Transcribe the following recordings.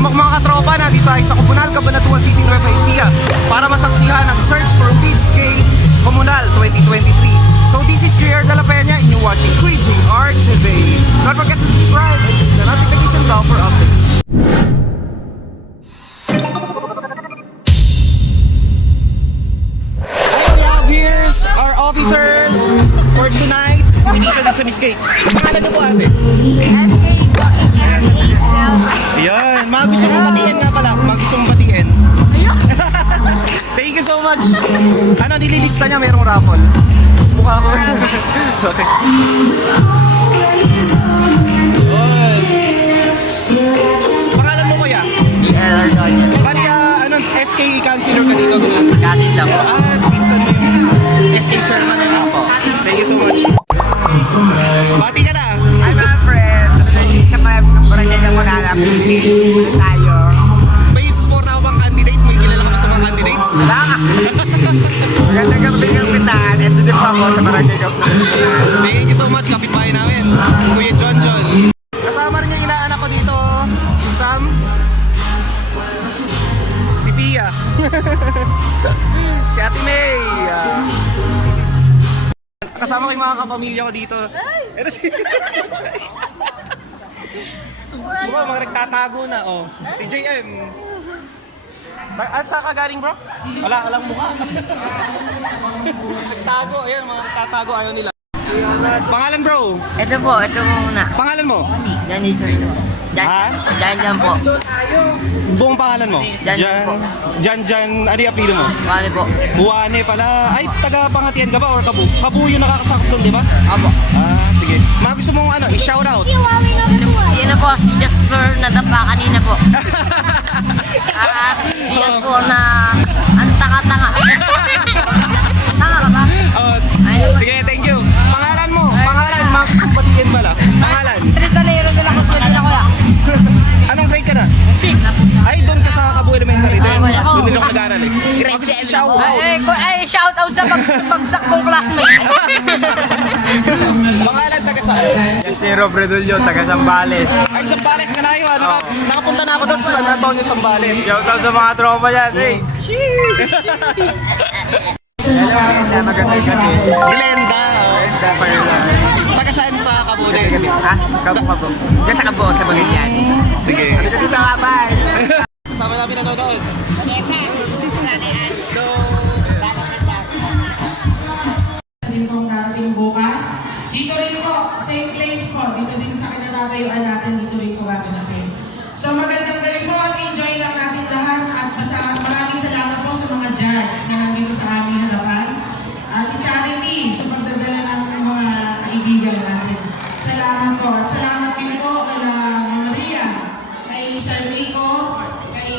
Sama ko mga katropa na dito ay sa Comunal, Cabanatuan City, Nueva Ecija para masaksihan ang Search for Peace Gate Comunal 2023. So this is JR De La Peña and you're watching Queen Art TV. Don't forget to subscribe and hit the notification bell for updates. Here's our officers for tonight. Minisya din sa Miss Gate. Pangalan niyo po ate? SK po. Yan, mga gusto mong batiin nga pala. Mga gusto mong batiin. Thank you so much. Ano, nililista niya, mayroong raffle. Mukha ko. Okay. Pangalan mo kuya? Bali, anong SK counselor ka dito? Kasin lang po. Pinsan mo yung SK chairman na ako. Thank you so much. Bati ka na. Hi mga friend. Sa mga barangay na maghanap. Tayo. May susuporta ako bang candidate? May kilala ka ba sa mga candidates? Wala ka. Magandang gabi ng pitaan. Ito din po ako sa barangay ng Thank you so much, kapitbahay namin. Si Kuya John John. Kasama rin yung inaanak ko dito. Si Sam. Si Pia. Si Ate May. Kasama ko yung mga kapamilya ko dito. Pero si gusto mo, mga nagtatago na. Oh. Si JM. Saan ka galing bro? Wala ka lang mukha. Nagtago. Ayan, mga nagtatago. Ayaw nila. Pangalan bro? Ito po muna. Pangalan mo? Jan sir. Jan po. Buong pangalan mo? Jan po. Jan, ano yung apelido mo? Mali po. Buwane pala. Ay, taga-Pangatian ka ba or Kabu? Kabu yung nakakasakot doon, di ba? Apo. Sige. Mga gusto mong ano, i-shout out. Yan na po, si Jasper nadapa kanina po. At siya po na ang tanga-tanga. Tanga ka ba? Sige, thank you. Pangalan mo? Pangalan, mga gusto mong batiin pala. Pangalan? Tritalero nila ko sila din ako ya. Anong grade ka na? 6. Ay, doon ka sa Kabu Elementary. Doon din ako nag-aaral eh. Grade 7 shout po. out. Ay, shout out sa bagsak kong classmate. Pangalan, taga saan? Si Robredulio, taga Zambales. Ay, Zambales ka na yun. Nakapunta na ako doon sa San Antonio, Zambales. Shout out sa mga tropa dyan, eh. Hello, magandang gabi. Glenda. Taga saan sa Kabu? Ha? Kabo. Diyan sa Kabo, sa Bagay Sige. Dito nga, bye. Kasama namin nanonood. So, din pong darating bukas. Dito rin po, same place po. Dito din sa kinatatayuan natin, dito rin po gaganapin. So magandang gabi po at enjoy lang natin lahat. At maraming salamat po sa mga judges na nandito sa aming harapan. At charity sa pagdadala ng mga kaibigan natin. Salamat po. At salamat din po kay Mama Maria, kay Sir Rico, kay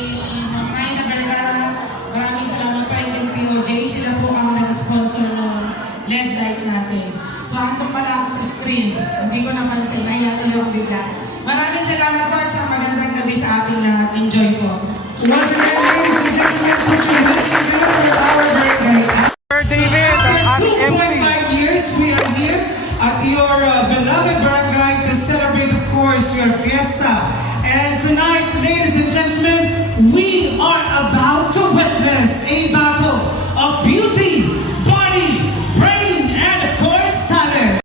Mamayna Vergara. Maraming salamat po and POJ. Sila po ang nag-sponsor ng LED light natin. So, andun pala ako sa screen. Hindi ko napansin. Nayatalo ang bigla. Maraming salamat po at sa magandang gabi sa ating lahat. Enjoy po. Once again, ladies and gentlemen, put your hands together for our birthday. Sir David, ang MC. 25 years, we are here at your beloved barangay to celebrate, of course, your fiesta. And tonight, ladies and gentlemen, we are about to witness a battle of beauty, body, brain, and of course, talent.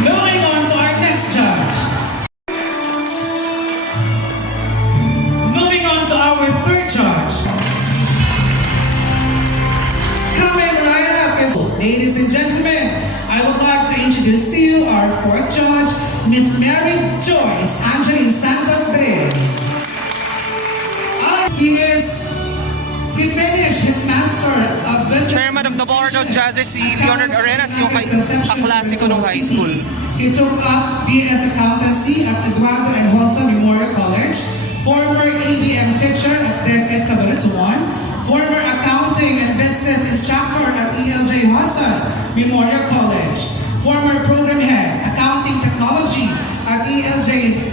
Moving on to our next judge. Moving on to our third judge. Coming right up is, ladies and gentlemen, I would like to introduce to you our fourth judge, Miss Mary Joyce Angeline Santos Drez. He finished his Master of Business. Chairman of the Board of Judges, si Leonard Arenas, yung kaklase ko nung high school. He took up BS Accountancy at Eduardo and Jose Memorial College, former ABM teacher at DepEd Cabanatuan, former accounting and business instructor at ELJ Jose Memorial College, former program head, accounting technology at ELJ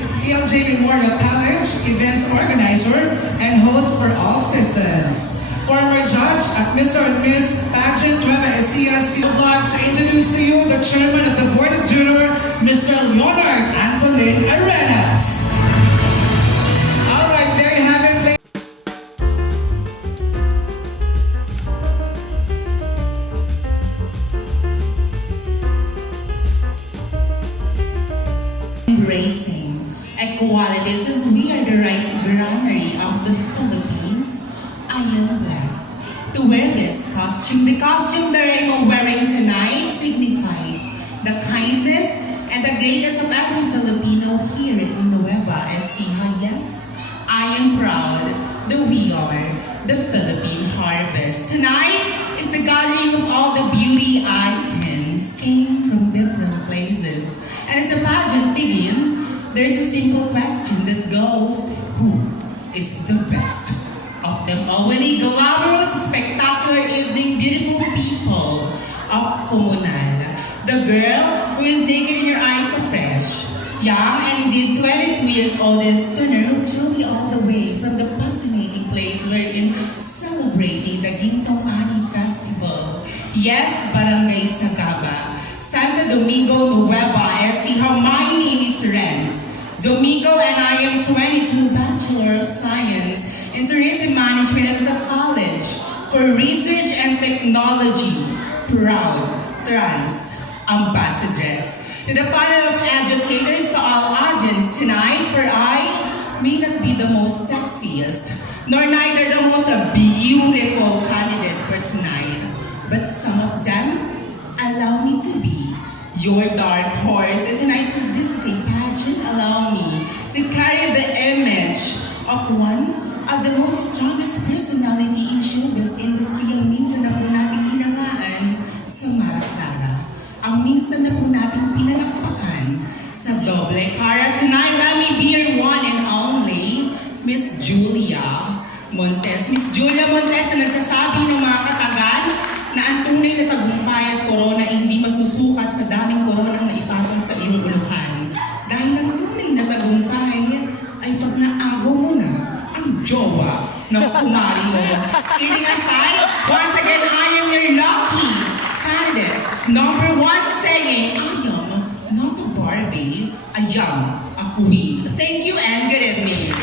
Memorial College, events organizer, and host for all seasons. Former judge at Mr. and Miss Pageant Nueva Ecija. I would like to introduce to you the chairman of the Board of Juror, Mr. Leonard Antolin Arena. Embracing equality, since we are the rice granary of the Philippines, I am blessed to wear this costume. The costume that I am wearing tonight signifies the kindness and the greatness of every Filipino here in Nueva Ecija. Yes, I am proud that we are the Philippine harvest. Tonight is the gathering of all the beauty items came from different places. And as the pageant begins, there's a simple question that goes, who is the best of them all? Really glamorous, spectacular evening, beautiful people of Comunal. The girl who is naked in your eyes so fresh, young and indeed 22 years old is Tuner Julie all the way from the fascinating place wherein celebrating the Gintong Ani Festival. Yes, Barangay Sagaba. Santo Domingo, Nueva Ecija. My name is Renz Domingo and I am 22, Bachelor of Science in Tourism Management at the College for Research and Technology. Proud Trans Ambassadress. To the panel of educators, to all audience tonight, for I may not be the most sexiest, nor neither the most beautiful candidate for tonight, but some of them allow me to be your dark horse. And tonight, since this is a pageant, allow me to carry the image of one of the most strongest personality in showbiz industry, ang minsan na po nating hinangaan sa Mara Clara. Ang minsan na po nating pinalakpakan sa doble cara. Tonight, let me be your one and only, Miss Julia Montes. Miss Julia Montes na nagsasabi ng mga katagan na ang tunay na tagumpay at korona ay hindi masusukat sa daming koronang naipatong sa iyong uluhan. Dahil ang tunay na tagumpay ay pag naagaw mo na ang jowa ng kumari mo. Kidding aside, once again, I am your lucky candidate. Number one saying, I am not a Barbie, I am a queen. Thank you and good evening.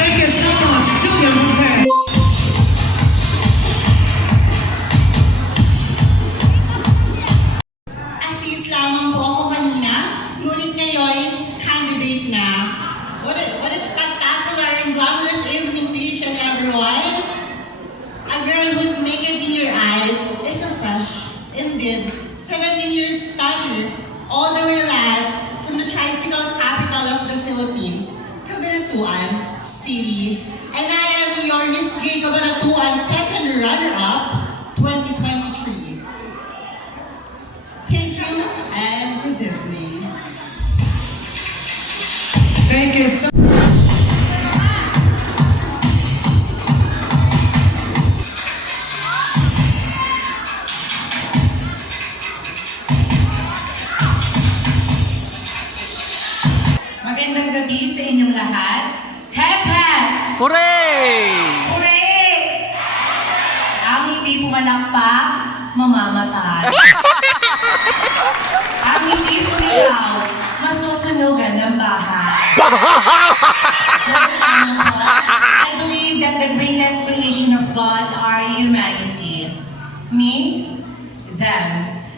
Thank you so much, Julia Montes. Assist lamang po ako kanina, ngunit ngayon, candidate na. What a spectacular and glamorous evening to each and everyone. A girl who's naked in your eyes is so fresh. Indeed, 17 years study, all the way last from the tricycle capital of the Philippines, Cabanatuan City. And I am your Miss Gay Cabanatuan second runner-up 2023. Thank you and good evening. Thank you so Magandang gabi sa inyong lahat. Hep hep! Hooray! Hooray! Ang hindi pumalakpak, mamamatay. Ang hindi sumigaw, masusunugan ng bahay. Joke lang po. I believe that the greatest creation of God are humanity. Me, them,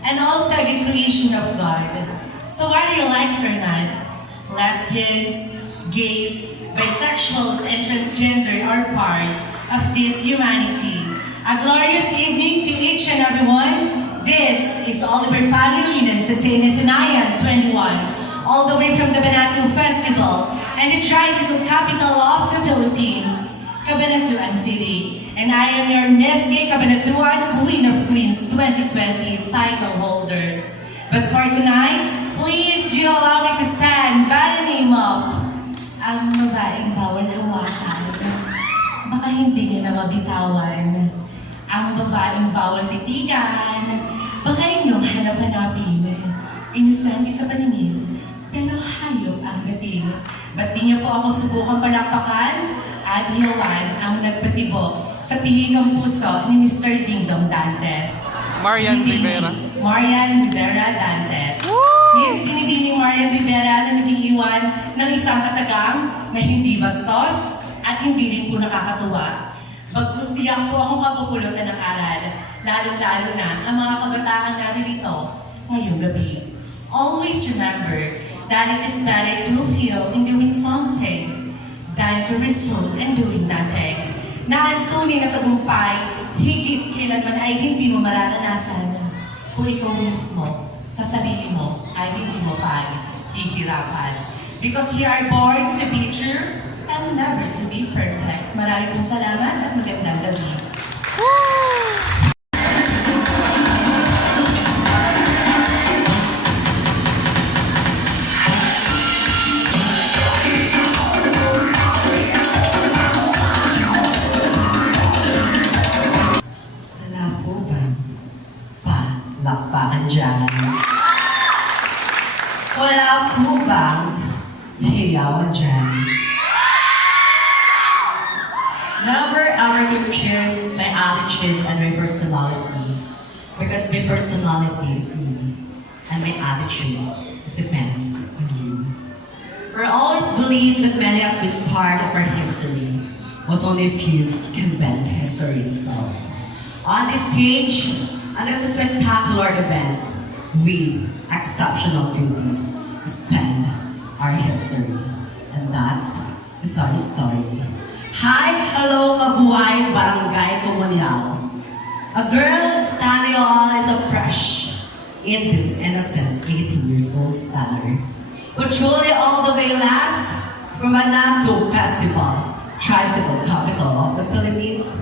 and also the creation of God. So whether you like it or not, lesbians, gays, bisexuals, and transgender are part of this humanity. A glorious evening to each and everyone. This is Oliver Pangilinan sa Tinasanayan 21, all the way from the Banatu Festival and the tricycle capital of the Philippines, Cabanatuan City. And I am your Miss Gay Cabanatuan Queen of Queens 2020 title holder. But for tonight, please do allow me to stand by the name of ang babaeng bawal hawakan. Baka hindi niya na mabitawan. Ang babaeng bawal titigan. Baka inyong hanap-hanapin. Inusanti sa paningin, pero hayop ang dating. Ba't di niyo po ako subukang palakpakan at hiyawan ang nagpatibok sa pihigang puso ni Mr. Dingdong Dantes. Marian Binibining Rivera. Marian Rivera Dantes. Yes, binibining Marian Rivera na nag-iwan ng isang katagang na hindi bastos at hindi rin po nakakatuwa. Maggustiyak po akong kapupulutan ng aral, lalong-lalo na ang mga kabataan natin dito ngayong gabi. Always remember, that it is better to feel in doing something than to resolve in doing nothing. Na ang tunay na tagumpay, higit kailanman ay hindi mo mararanasan kung ikaw mismo sa sarili mo ay hindi mo pa hihirapan. Because we are born to be true and never to be perfect. Maraming pong salamat at magandang gabi. Wala po ba palakpakan dyan? Wala po bang hiyawan dyan? Never ever confuse my attitude and my personality, because my personality is me and my attitude depends on you. We always believe that many has been part of our history, but only few can bend history itself. On this stage, and this is a spectacular event, we, exceptional beauty, spend our history, and that is our story. Hi, hello, mabuhay, barangay Comunal. A girl standing on is a fresh, innocent 18 years old standard. But truly all the way last from Manado Festival, tricycle capital of the Philippines,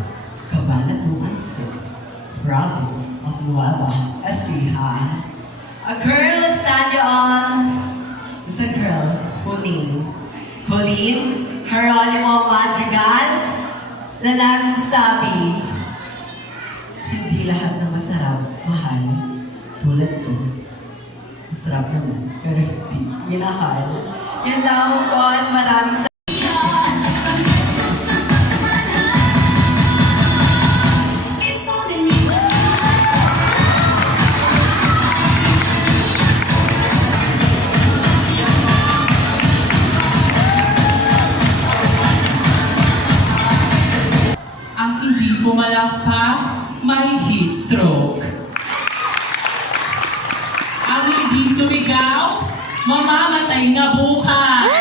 Cabanatuan City, province of Nueva Ecija. A girl standing on is a girl who named Colleen Geronimo Madrigal na nagsabi, hindi lahat na masarap, mahal, tulad ko. Masarap naman, pero hindi minahal. Yan lang po, maraming salamat. Ang hindi pumalakpak, may heat stroke. Ang hindi sumigaw, mamamatay na bukas.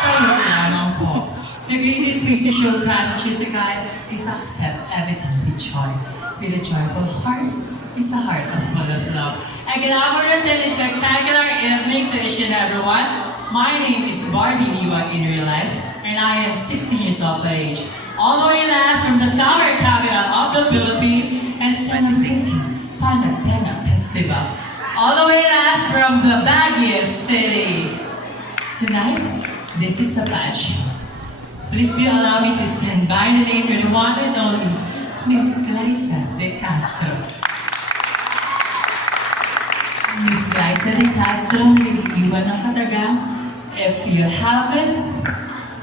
Charot lamang po. The greatest way to show gratitude to God is accept everything with joy. With a joyful heart is a heart full of love. A glamorous and spectacular evening to each and everyone. My name is Barbie Liwag in real life, and I am 16 years of age. All the way last from the summer capital of the Philippines and celebrating Panagbenga Festival. All the way last from the Baguio City. Tonight, this is a badge. Please do allow me to stand by the name of the one and only Miss Glyza de Castro. Miss Glyza de Castro, nag-iiwan ng kataga. If you haven't,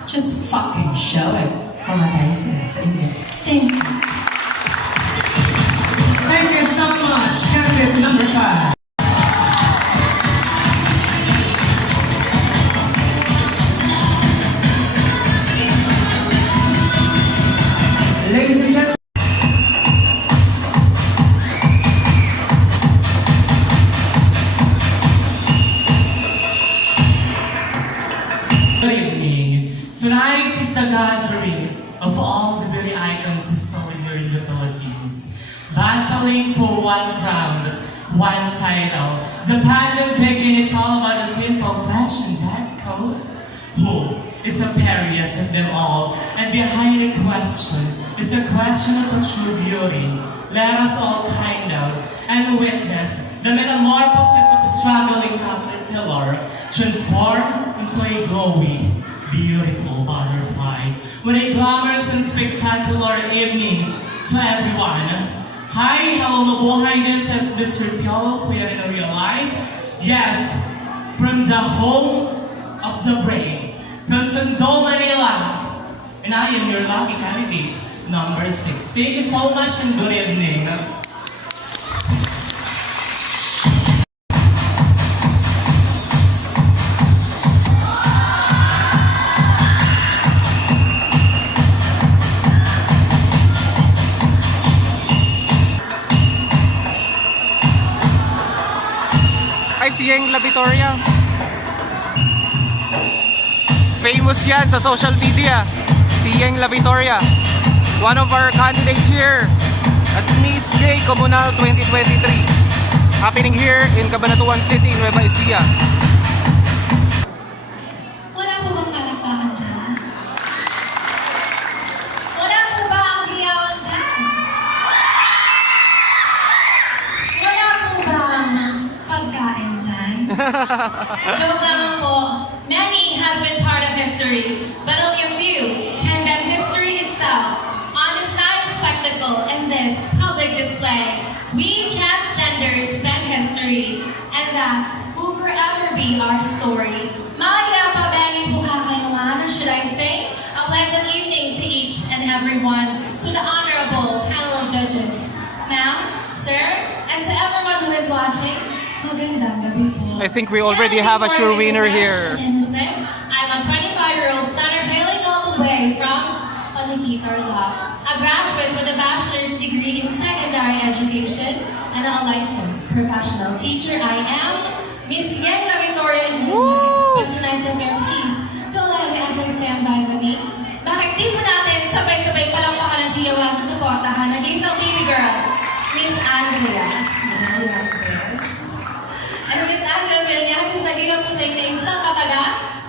just fucking show it. Mamatay sila sa inyo. Thank you. Thank you so much, candidate number 5. Ladies and gentlemen, Good evening. Tonight is the gathering of all the beauty icons stolen here in the Philippines. Battling for one crown, one title. The pageant begins, it's all about a simple question that goes, who is the fairest of them all? And behind the question is the question of the true beauty. Let us all find out and witness the metamorphosis of a struggling caterpillar transform into a glowing, beautiful butterfly. With a glamorous and spectacular evening to everyone. Hi, hello, mabuhay. This is Miss Ripiolo, we are in real life. Yes, from the home of the brave, from Tondo, Manila. And I am your lucky candidate, number 6. Thank you so much and good evening. I kay Sieng La Victoria. Famous yan sa social media. Sieng La Victoria. One of our candidates here at Miss Gay Comunal 2023. Happening here in Cabanatuan City, Nueva Ecija. Wala po bang palakpakan dyan? Wala po ba ang hiyawan dyan? Wala po ba ang pagkain dyan? Joke lang po. Many has been part of history, but only a few can bet history itself on a nice spectacle in this public display. We transgenders spend history, and that will forever be our story. Maya pabeni buhakayungan, or should I say, a pleasant evening to each and everyone, to the honorable panel of judges. Ma'am, sir, and to everyone who is watching, magandang gabi po. I think we already have a sure winner here. Innocent. I'm a 25-year-old stunner hailing all the way from Panikit, Tarlac. A graduate with a bachelor's degree in secondary education and a licensed professional teacher. I am Miss Sieng La Victoria in But tonight's affair, please don't let me as I stand by the name. Bakit di po natin sabay-sabay palakpakan ng tiyawan sa suportahan ng isang baby girl, Miss Andrea. And Miss Andrea Villantes, nagiging po sa inyo isang kataga,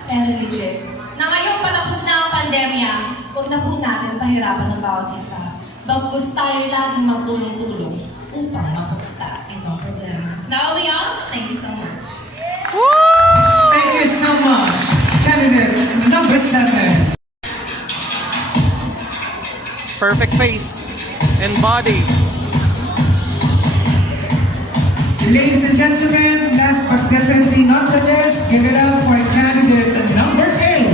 pero legit. Na ngayong patapos na ang pandemya, huwag na po natin pahirapan ng bawat isa. Bagkus tayo laging magtulong-tulong upang mapagsta itong problema. Now we on, thank you so much. Thank you so much. Candidate number 7. Perfect face and body. Ladies and gentlemen, last but definitely not the least, give it up for candidate number 8.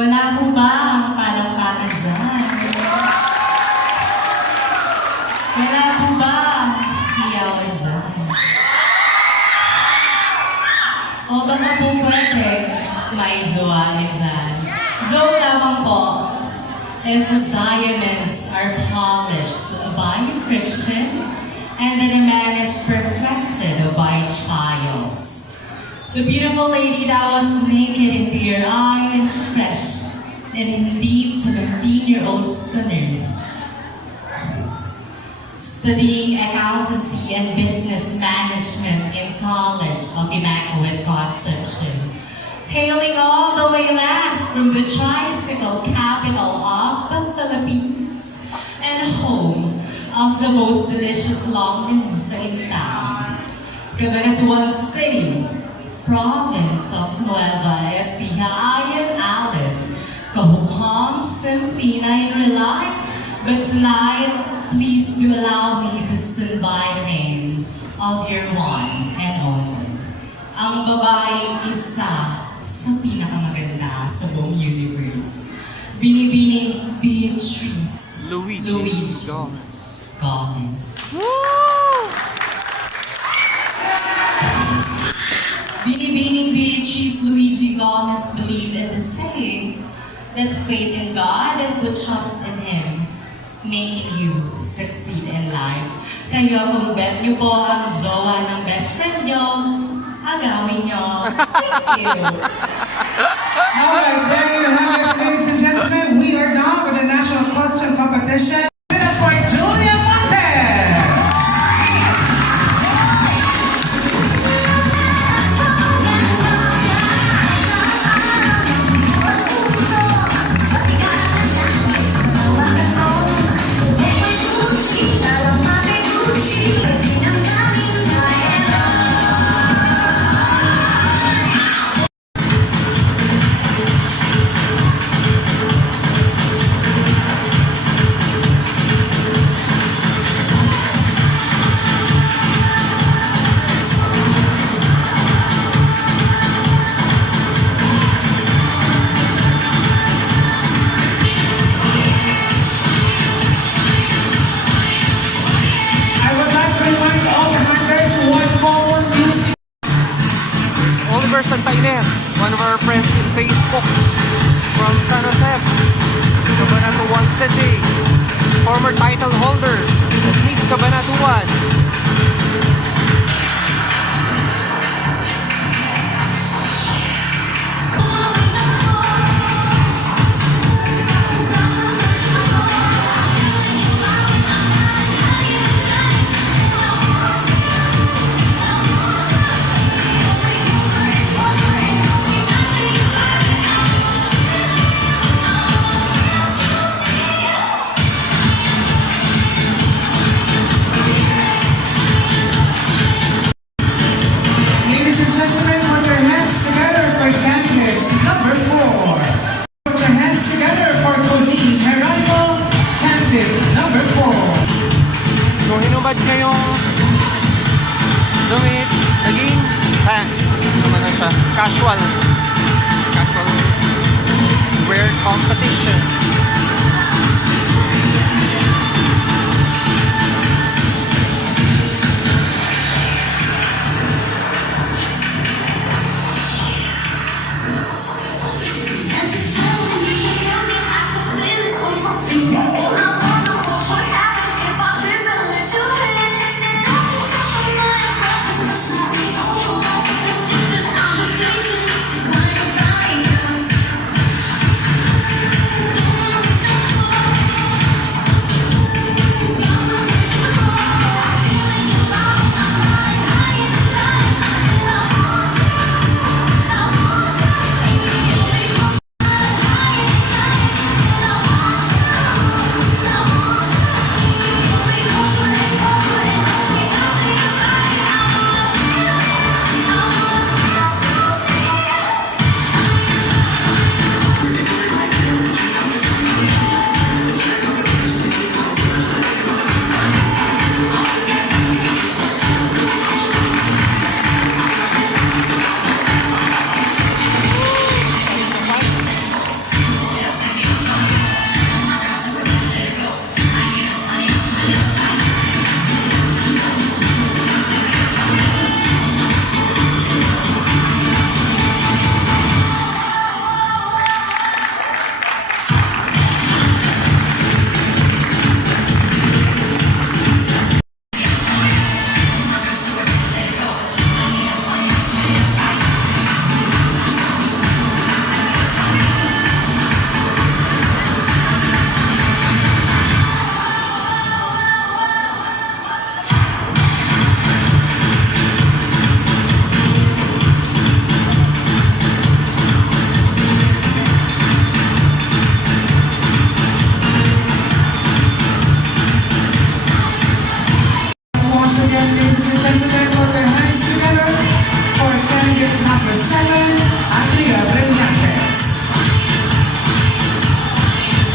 Wala po ba ang palakpakan dyan? Wala po ba ang hiyawan dyan? O baka po pwede may jowain dyan. Joke lamang po. If the diamonds are polished by friction and then a man is perfected by trials, the beautiful lady that was naked into your eyes, fresh, and indeed 17-year-old stunner. Studying accountancy and business management in College of Immaculate Conception. Hailing all the way last from the tricycle capital of the Philippines and home of the most delicious longganisa in town, Cabanatuan City, Province of Nueva Ecija. I am Alan, Kahukham, simply I rely, but tonight, please do allow me to stand by the name of your one and only. Ang babaeng isa sa pinakamaganda sa buong universe. Binibining Beatrice Luigi Gomez. Binibining Beatrice Luigi Gomez believed in the saying that faith in God and put trust in Him, making you succeed in life. Kaya kung bet niyo po ang jowa ng best friend niyo, agawin niyo. Thank you. Alright, there you have it, ladies and gentlemen. We are now for the national question competition. Give it up for Julia Montes. There's Oliver Santa Ines, one of our friends in Facebook from San Jose, Cabanatuan City. Former title holder of Miss Cabanatuan. Ladies and gentlemen, put your hands together for candidate number 4. Put your hands together for Colleen Geronimo, candidate number 4. So hinubad ngayong damit, naging pants naman na siya. Casual wear competition.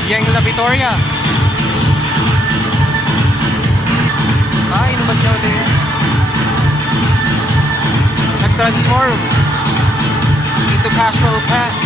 Yang La Victoria. Ay, naman niya ulit. Nag-transform into casual pants.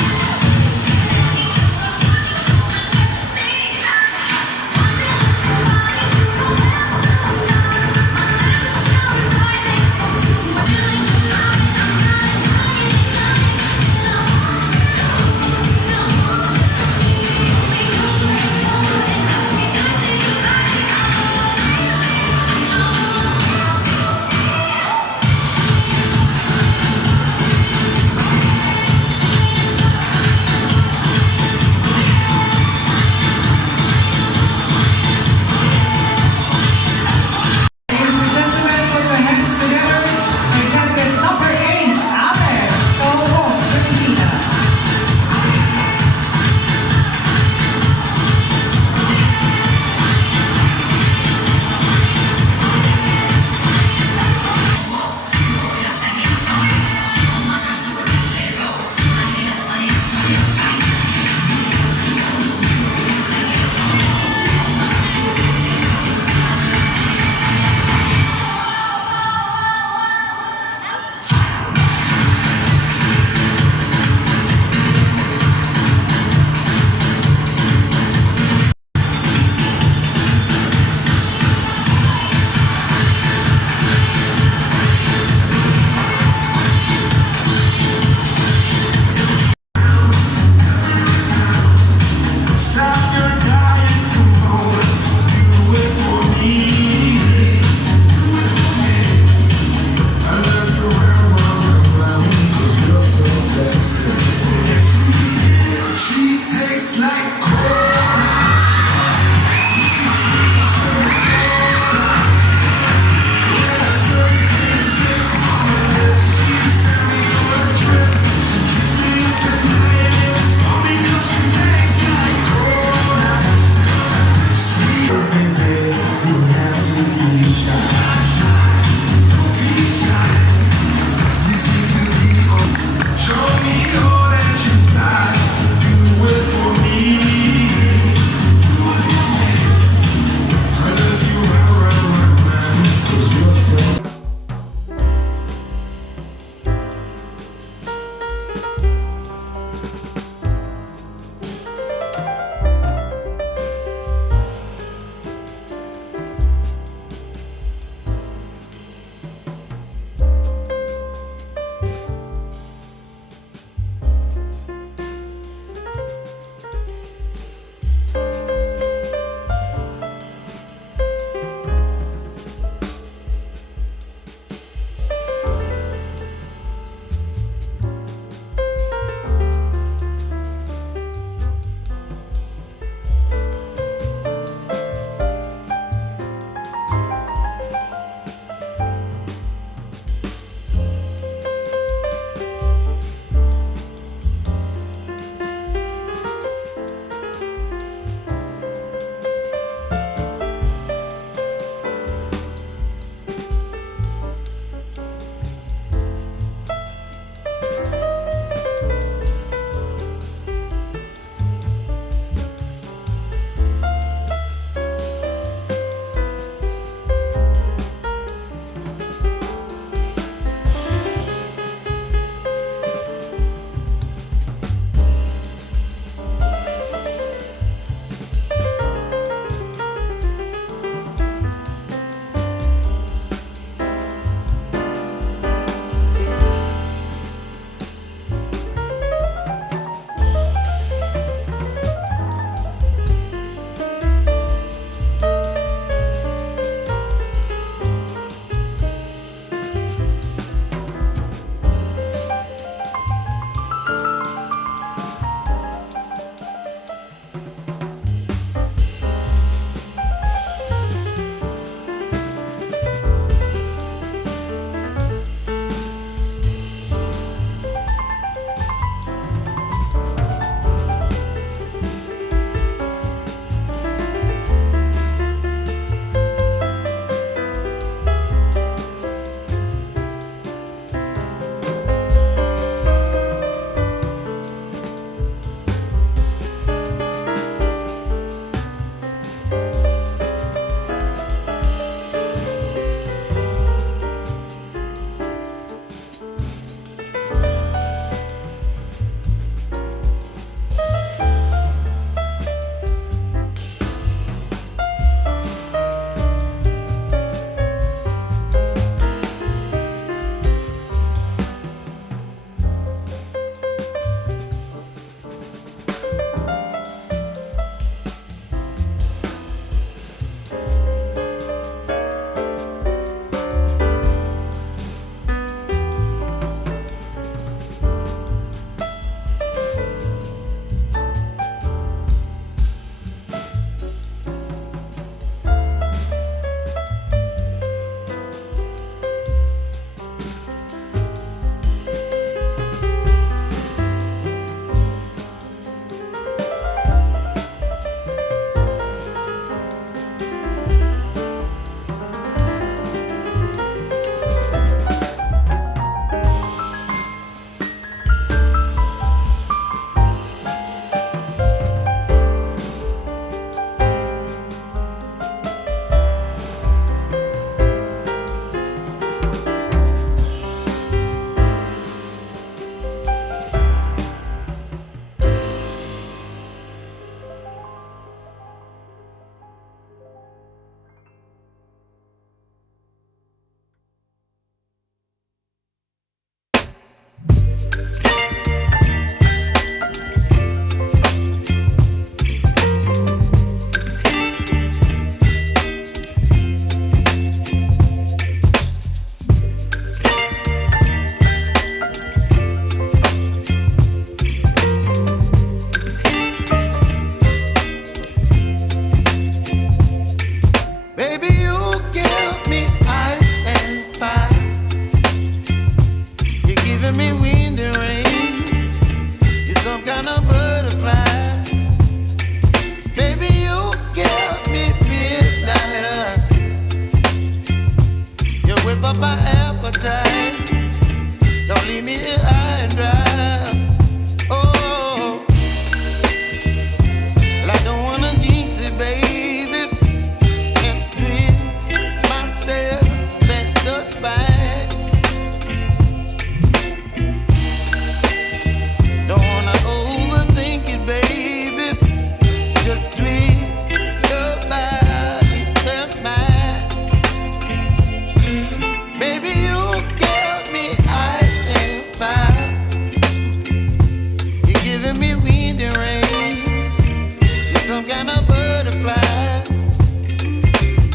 some kind of butterfly.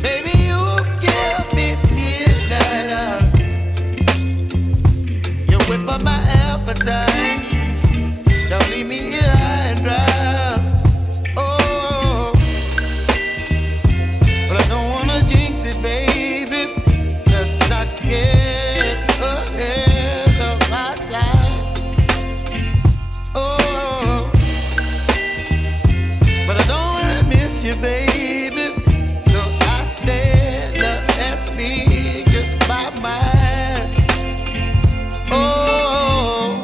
Baby, you give me midnight. You whip up my appetite. Don't leave me here high and dry. Oh, but I don't wanna jinx it, baby. Let's not get ahead of my time. Oh, but I don't wanna miss you, baby. So I stand up and speak my mind. Oh.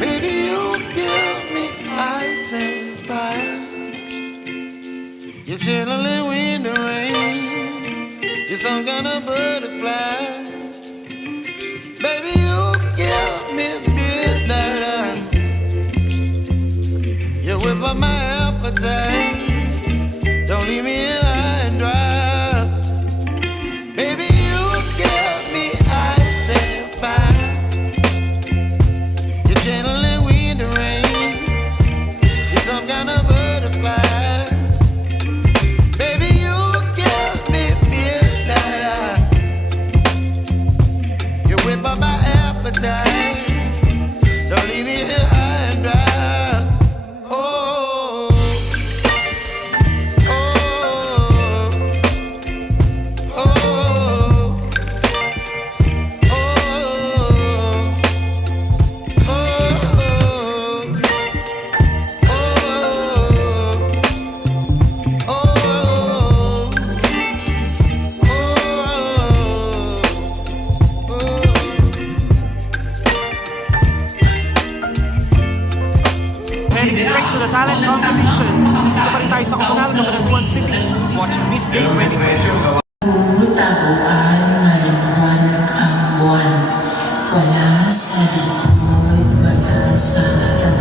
Baby, you give me ice and fire. You're chilling in the rain. You're some kind of butterfly. Baby, you give me midnight. You whip up my appetite. Don't leave me here high and dry. Baby, you give me ice and fire. You're channeling wind and rain. You're some kind of butterfly. Baby, you give me midnight. You whip up my appetite. Don't leave me here high and dry. Oh, oh, oh, Heading straight to the talent competition. Dito pa rin tayo sa Comunal, Cabanatuan City. Watching Miss Gay 2020. Taguan, maliwanag ang buwan. Wala sa likod, wala sa harap.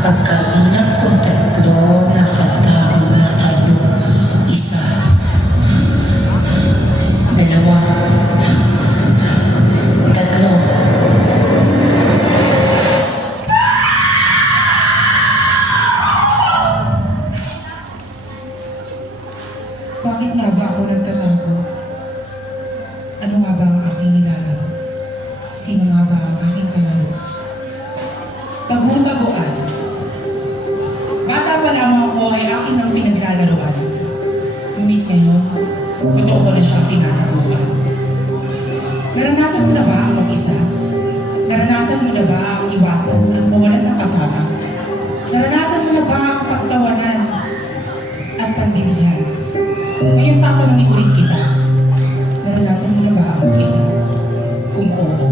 Pagkabilang kong tatlo, nakatago na kayo. Isa, dalawa, tatlo. Bakit nga ba ako nagtatago? Ano nga ba ang aking nilalaro? Sino nga ba ang aking kalaro? Taguan. Bata pa lamang ako ay akin ang pinaglalaroan. Ngunit ngayon, totoo ko na siyang tinataguan. Naranasan mo na ba ang mag-isa? Naranasan mo na ba ang iwasan at mawalan ng kasama? Naranasan mo na ba ang pagtawanan at pandirihan? Ngayon tatanungin ulit kita, naranasan mo na ba ang isa? Kung oo,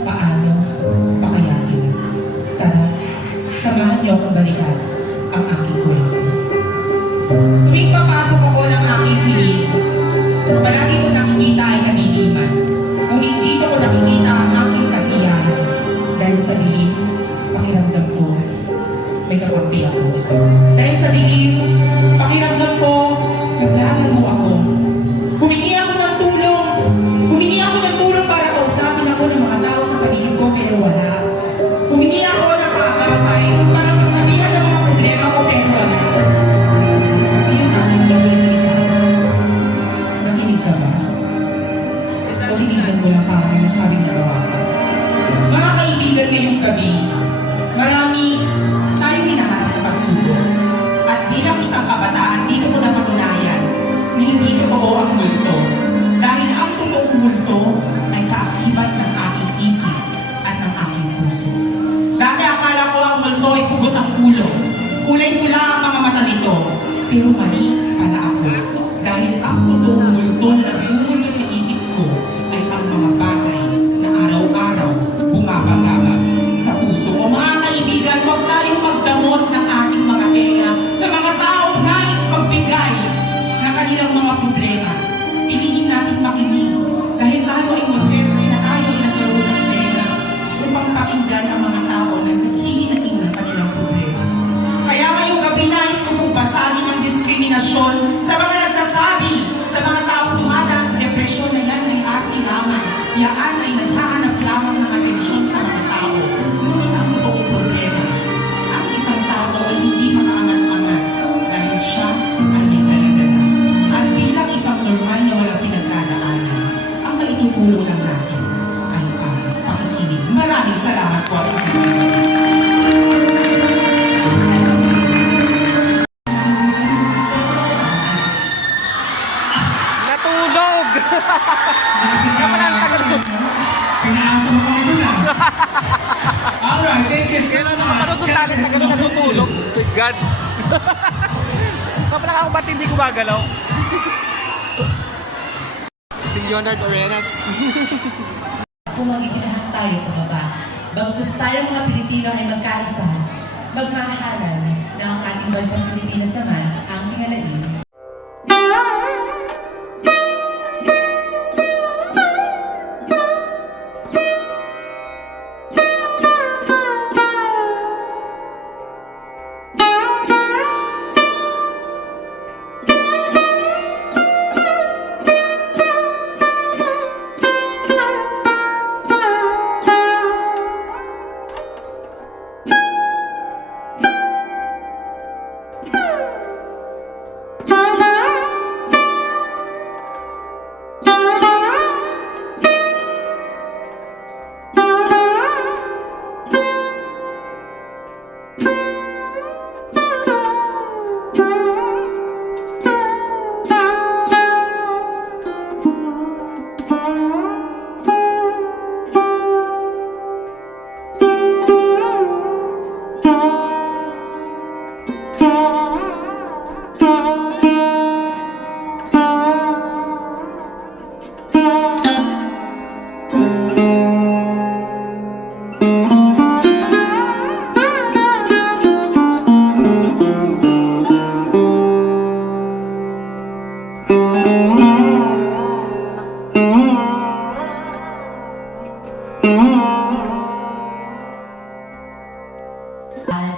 paano, pakayasin? Tara, samahan niyo akong balikan ang aking kwento. Tuwing papasok ako ng aking silid, palagi ko nakikita ay kadiliman. Ngunit dito ko nakikita ang aking kasiyahan. Dahil sa dilim, pakiramdam ko, may kakampi ako. Dahil sa dilim, pakiramdam ko, naglalaro ako. Humingi ako ng tulong. Humingi ako ng tulong para kausapin ako ng mga tao sa paligid ko pero wala. Humingi ako ng kaagapay para magsabihan ng mga problema ko pero wala. Ngayon natin ulit kita. Nakinig ka ba? O hinihilan mo lang para may masabing nagawa ka? Mga kaibigan ngayong gabi, marami tayong hinaharap na pagsubok. At bilang isang kabataan, dito ko napatunayan na hindi totoo ang multo. Dahil ang totoong multo ay kaakibat ng aking isip at ng aking puso. Dati akala ko ang multo ay pugot ang ulo. Kulay pula ang mga mata nito. Pero mali pala ako. Dahil ang totoong multo na nagbubulto sa isip ko ay ang mga bagay na araw-araw bumabagabag sa puso ko. Mga kaibigan, huwag tayong magdamot ng ating mga tenga sa mga taong nais magbigay ng kanilang mga problema. Piliin natin makinig dahil tayo ay maserte na tayo ay Kaya pala ang tagal mo. Pinaasa mo kami doon ah. Alright, thank you so Kaya lang much. nakapanood ng talent na gano'n natutulog. My God. Kapag ako ba't hindi gumagalaw? Si Leonard Arenas. Kung magiging lahat tayo pababa, bagkus tayong mga Pilipino ay magkaisa, magmahalan na ang ating bansang Pilipinas naman ang tingalain.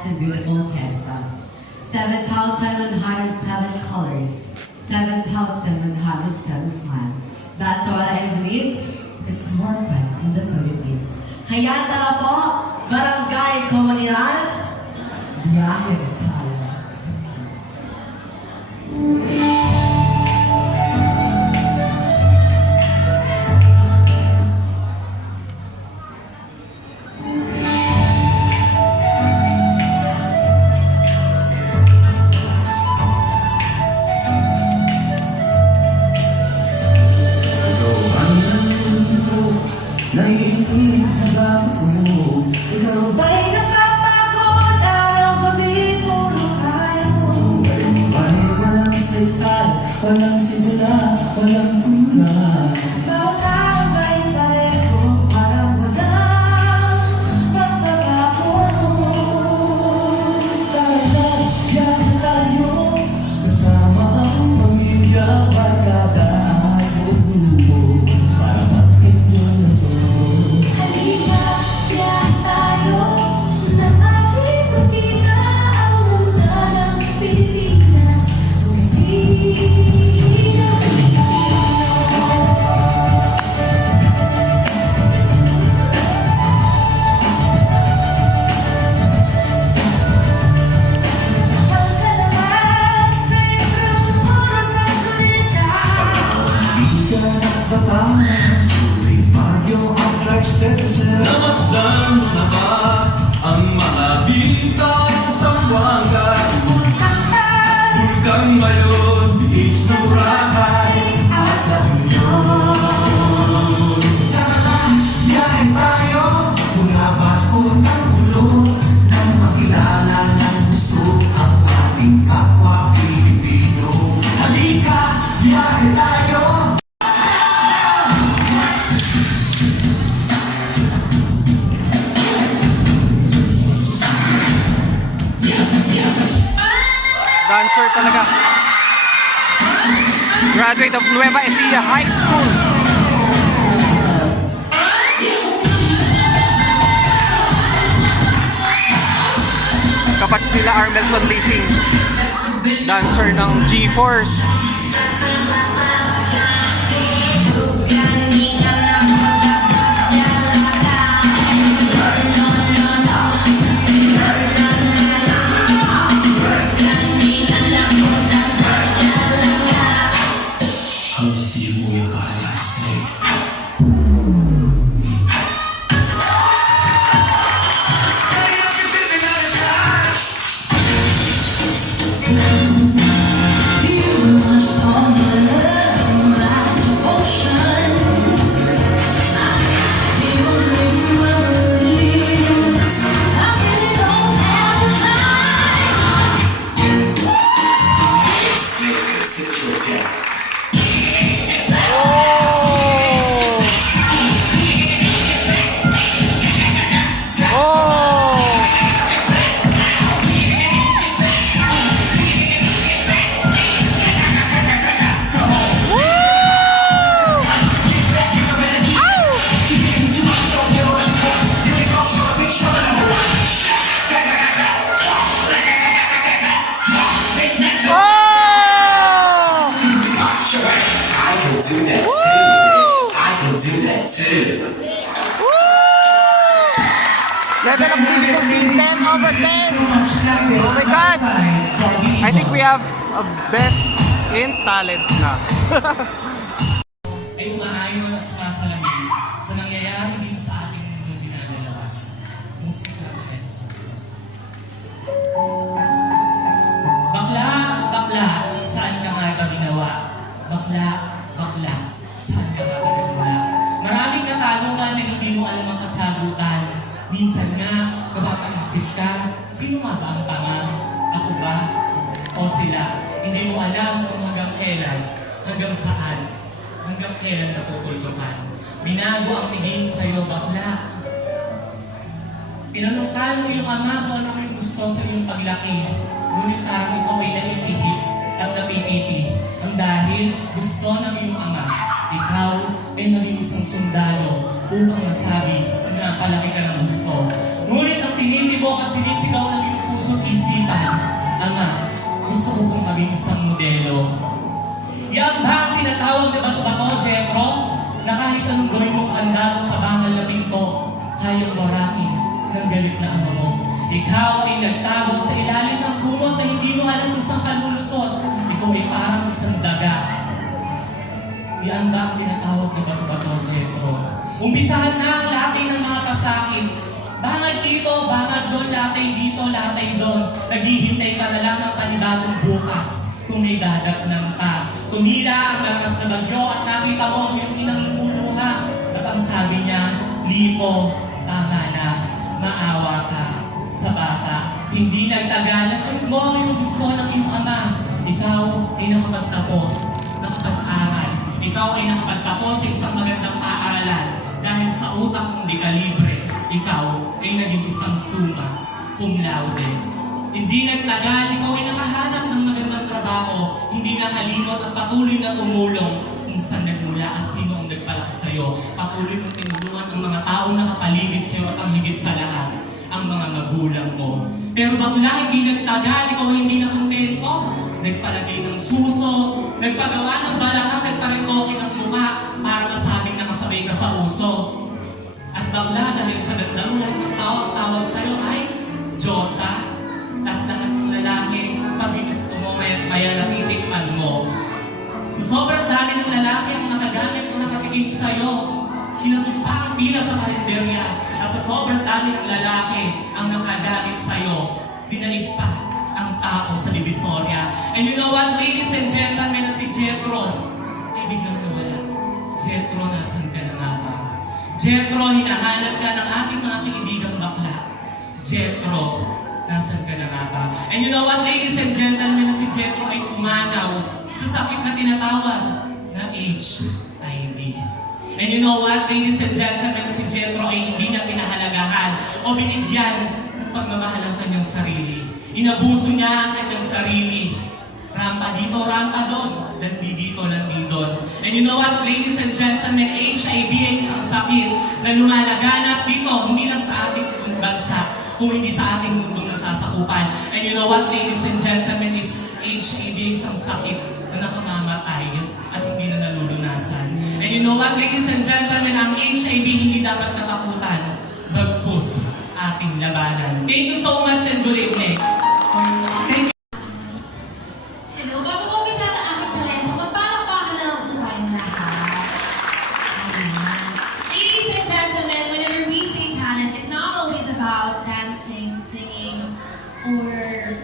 And beautiful fiestas. 7,107 colors. 7,107 smiles. That's what I believe. It's more fun in the Philippines. Kaya tara po, Barangay Comunidad, biyahe tayo. Ikaw ba'y napapagod? Araw-gabi, puro kaya mo. Walang saysay, walang simula, walang kulang. Bawat araw ba'y pareho? Parang walang pagbabago. Yan tayo, kasama ang pamilya, barkada at grupo, para magkita ng todo. Halika, biyahe tayo ng ating rutina, ang muna ng Pilipinas, Pilipino. Siyang kalaman sa ibrong oras ang kulita. Namasdan mo na ba ang mga bintang sa buwanga? Bulkan ngayon, isnurahay at kaunyon. Biyahe tayo, lumabas po ng ulo, nang makilala ng gusto ang ating kapwa Pilipino. Halika, biyahe tayo! Dancer talaga. Graduate of Nueva Ecija High School. Kapats nila Armelson Leasing. Dancer ng G-Force. You do that too, bitch. I can do that too. Level of difficulty, 10 over 10. So much natin. Oh my God! I think we have a best in talent na. Ay umaayon at sumasalamin sa nangyayari dito sa ating mundong dinadalawa. Musika at peso. Bakla, bakla, saan ka nga ba ginawa? Bakla, bakla, saan ka nga ba nagmula? Maraming katanungan na hindi mo alam ang kasagutan. Minsan nga, napapaisip ka, sino nga ba ang tanga? Ako ba? O sila? Hindi mo alam kung hanggang kailan, hanggang saan, hanggang kailan napupultukan. Binago ang tingin sa'yo, bakla. Tinanong ka ng iyong ama kung ano yung gusto sa iyong paglaki. Ngunit parang ito ay naipihip at napipipi. Ang dahil gusto ng iyong ama, ikaw ay naging isang sundalo upang masabi at napalaki ka ng gusto. Ngunit ang tinitibok at sinisigaw ng iyong puso't isipan, Ama, gusto ko pong maging isang modelo. Yan ba ang tinatawag na bato-bato, Jethro? Na kahit anong gawin mong handa sa bangal na pinto, kayang barakin ng galit na ama mo. Ikaw ay nagtago sa ilalim ng kumot na hindi mo alam kung saan ka lulusot. Ikaw ay parang isang daga. Yan ba ang tinatawag na bato-bato, Jethro? Umpisahan na ang latay ng mga pasakit. Bangad dito, bangad doon, latay dito, latay doon. Naghihintay ka na lang ng panibagong bukas kung may dadatnan pa. Tumila ang lakas na bagyo at nakita mo ang iyong inang lumuluha. At ang sabi niya, Lito, tama na, maawa ka sa bata. Hindi nagtagal, nasunod mo ang iyong gusto ng iyong ama. Ikaw ay nakapagtapos, nakapag-aral. Ikaw ay nakapagtapos sa isang magandang paaralan. Dahil sa utak mong di ka libre, ikaw ay naging isang suma, cum laude. Hindi nagtagal, ikaw ay nakahanap ng magandang trabaho, hindi nakalimot at patuloy na tumulong kung saan nagmula at sino ang nagpalaki sa'yo. Patuloy mong tinulungan ang mga taong nakapaligid sa'yo at ang higit sa lahat, ang mga magulang mo. Pero bakla, hindi nagtagal, ikaw ay hindi nakontento. Nagpalagay ng suso, nagpagawa ng balakang, nagparitoke ng mukha para masabing nakasabay ka sa uso. At bakla, dahil sa gandang lahat ng tao ang tawag sa'yo ay Diyosa. At lahat ng lalaki, pag ginusto mo, maya napitikman mo. Sa sobrang dami ng lalaki ang nakagamit o nakatikim sa'yo, kinatugpa ang pila sa karinderya. At sa sobrang dami ng lalaki ang nakagamit sa'yo, dinaig pa ang tao sa Divisoria. And you know what, ladies and gentlemen, na si Jethro ay biglang nawala. Jethro, nasan ka na nga ba? Jethro, hinahanap ka ng ating mga kaibigang bakla. Jethro, nasan ka na nga ba? And you know what, ladies and gentlemen, na si Jethro ay umanaw sa sakit na tinatawag na HIV. And you know what, ladies and gentlemen, na si Jethro ay hindi na pinahalagahan o binigyan ng pagmamahal ng kanyang sarili. Inabuso niya ang kanyang sarili. Rampa dito, rampa doon. Landi dito, landi doon. And you know what, ladies and gentlemen, HIV ay isang sakit na lumalaganap dito, hindi lang sa ating bansa, kung hindi sa ating mundong nasasakupan. And you know what, ladies and gentlemen, is HIV ay isang sakit na nakamamatay at hindi na nalulunasan. And you know what, ladies and gentlemen, ang HIV hindi dapat katakutan, bagkus ating labanan. Thank you so much and good evening. Hello, bago ko umpisa ng ating talento, magpalakpakan na po tayong lahat. Ayan. Ladies and gentlemen, whenever we say talent, it's not always about dancing, singing, or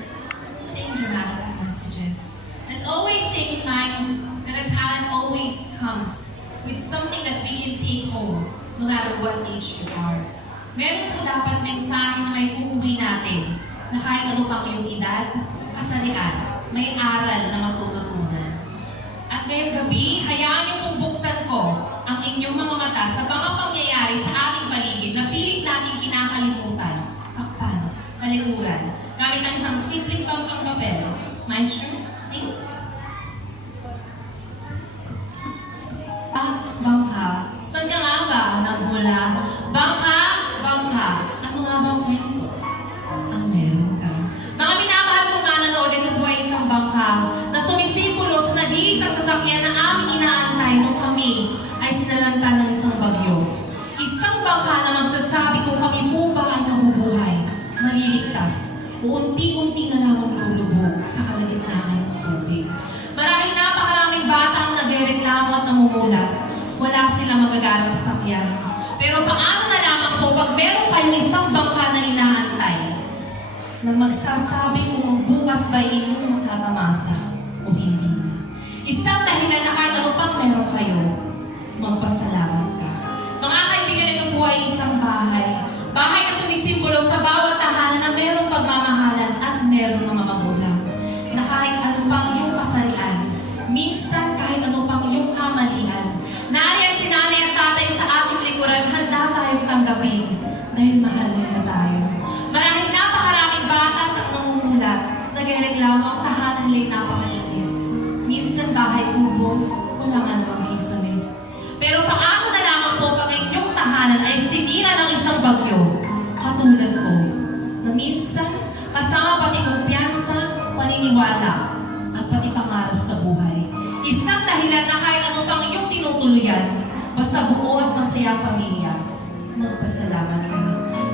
saying dramatic messages. Let's always take in mind that a talent always comes with something that we can take home, no matter what age you are. Meron po dapat mensahe na may uuwi natin na kahit ano pang iyong edad, kasarian, may aral na matututunan. At ngayong gabi, hayaan niyo pong buksan ko ang inyong mga mata sa mga pangyayari sa ating paligid na pilit natin kinakalimutan, takpan, talikuran, gamit ang isang simpleng pampang papel. Maestro, thanks. Bangka, saan ka nga ba nagmula? Bangka, bangka, ano nga bang kwento? Ang meron ka. Mga minamahal kong nanonood, ito po ay isang bangka na sumisimbolo sa nag-iisang sasakyan na aming inaantay nung sinalanta ng isang bagyo. Isang bangka na magsasabi kung kami po ba ay mabubuhay, maliligtas, o unti-unti na lamang lulubog sa kalagitnaan ng tubig. Marahil napakaraming bata ang nagrereklamo at namumulat. Wala silang magagamit sa sakyan. Pero paano na lamang po pag meron kayong isang bangka na inaantay na magsasabi kung bukas ba inyong matatamasa o hindi na. Isang dahilan na kahit ano pang meron kayo, magpasalamat ka. Mga kaibigan, ito po ay isang bahay. Bahay na sumisimbolo sa bawat tahanan na merong pagmamahalan at merong mga magulang. Na kahit ano pang iyong kasarian, minsan kahit ano pang iyong kamalian, nariyan si nanay at tatay sa ating likuran, handa tayong tanggapin dahil mahal nila tayo. Marahil napakaraming bata at namumulat, nagreklamo ang tahanan nila'y napakainit. Minsan bahay kubo, wala nga namang history. Pero paano na lamang po pag inyong tahanan ay sinira ng isang bagyo, katulad ko, na minsan kasama pati kumpiyansa, paniniwala, at pati pangarap sa buhay. Isang dahilan na kahit ano pang inyong tinutuluyan, basta buo at masayang pamilya, magpasalamat ka.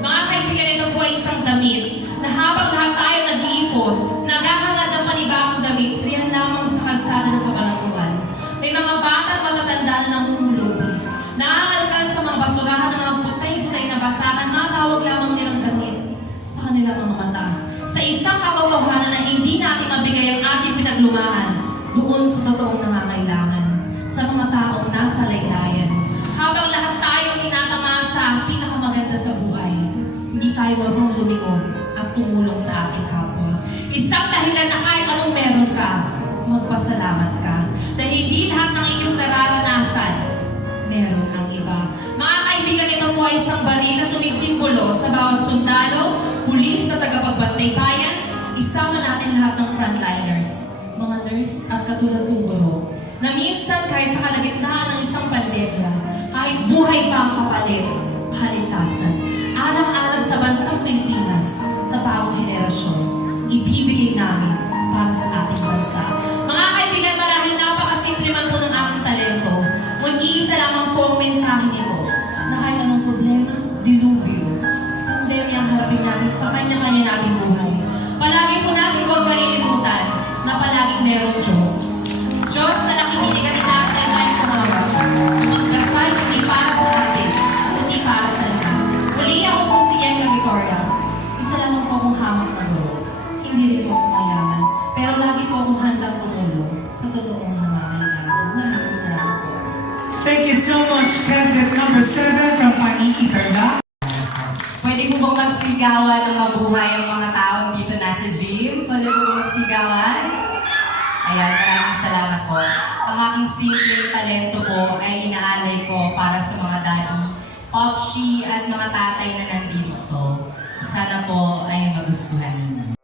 Mga kaibigan, ito po ay isang damit na habang lahat tayo nag-iipon, naghahangad ng panibagong damit, riyan lamang sa kalsada ng kabalanguan. May mga bata at matatanda na namumulubi. Naahalkal sa mga basurahan ng mga butay-butay na basahan, matawag lamang nilang damit sa kanilang mga mata. Sa isang katotohanan na hindi natin mabigay ang ating pinaglumaan doon sa totoong nangangailangan, sa mga taong nasa laylayan. Habang lahat tayo tinatamasa ang pinakamaganda sa buhay, hindi tayo marunong lumingon at tumulong sa ating kapwa. Isang dahilan na kahit anong meron ka, magpasalamat ka. Dahil hindi lahat ng iyong nararanasan, meron ang iba. Mga kaibigan, ito po ay isang baril na sumisimbolo sa bawat sundalo, pulis at tagapagbantay bayan. Isama natin lahat ng frontliners, mga nurse at katulad kong guro, na minsan kahit sa kalagitnaan ng isang pandemya, kahit buhay pa ang kapalit, kaligtasan, alang-alang sa bansang Pilipinas, sa bagong henerasyon, ibibigay namin para sa ating bansa. Mga kaibigan, marahil napakasimple man po ng aking talento, mag-iisa lamang po ang mensahe nito, na kahit anong problema, dilubyo, pandemya ang harapin natin sa kanya-kanya nating buhay. Palagi po natin huwag malilimutan na palaging merong Diyos. Diyos na nakikinig at inaantay tayo tumawag. Magdasal hindi para sa atin, kundi para sa lahat. Muli ako po si Emma Victoria. Isa lamang po akong hamak na guro. Hindi rin po akong mayaman, pero lagi po akong handang tumulong sa totoong nangangailangan. Maraming salamat po. Thank you so much, candidate number 7 from Paniki, Carla. Pwede po bang magsigawan ng mabuhay ang mga taong dito nasa gym? Pwede po bang magsigawan? Ayan, maraming salamat po. Ang aking simpleng talento po ay inaalay ko para sa mga daddy, popshi at mga tatay na nandito. Sana po ay magustuhan ninyo.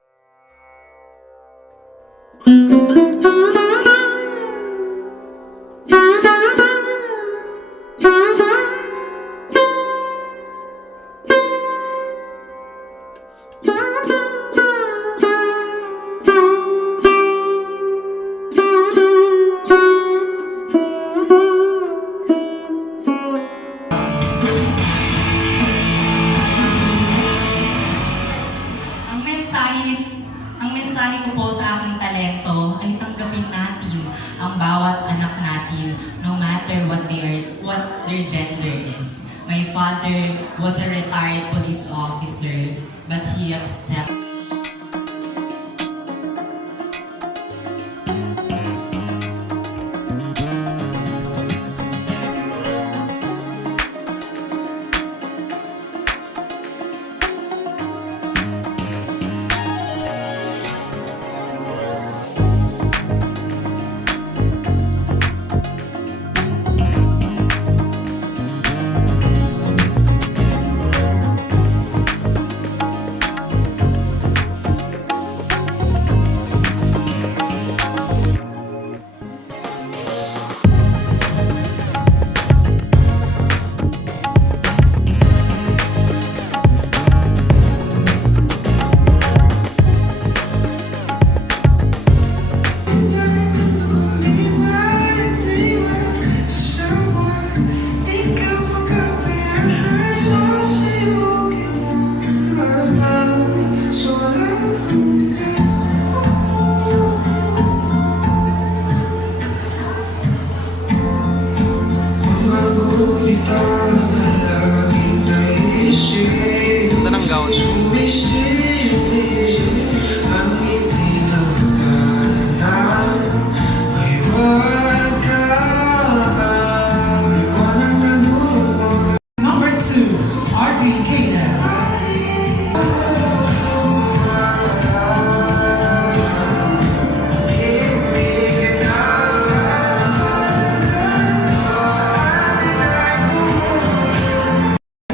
Ang mensahe ko po sa aking talento ay tanggapin natin ang bawat anak natin, no matter what their gender is. My father was a retired police officer, but he accepted. Ganda ng gown. Number 2, Audrey Kayla.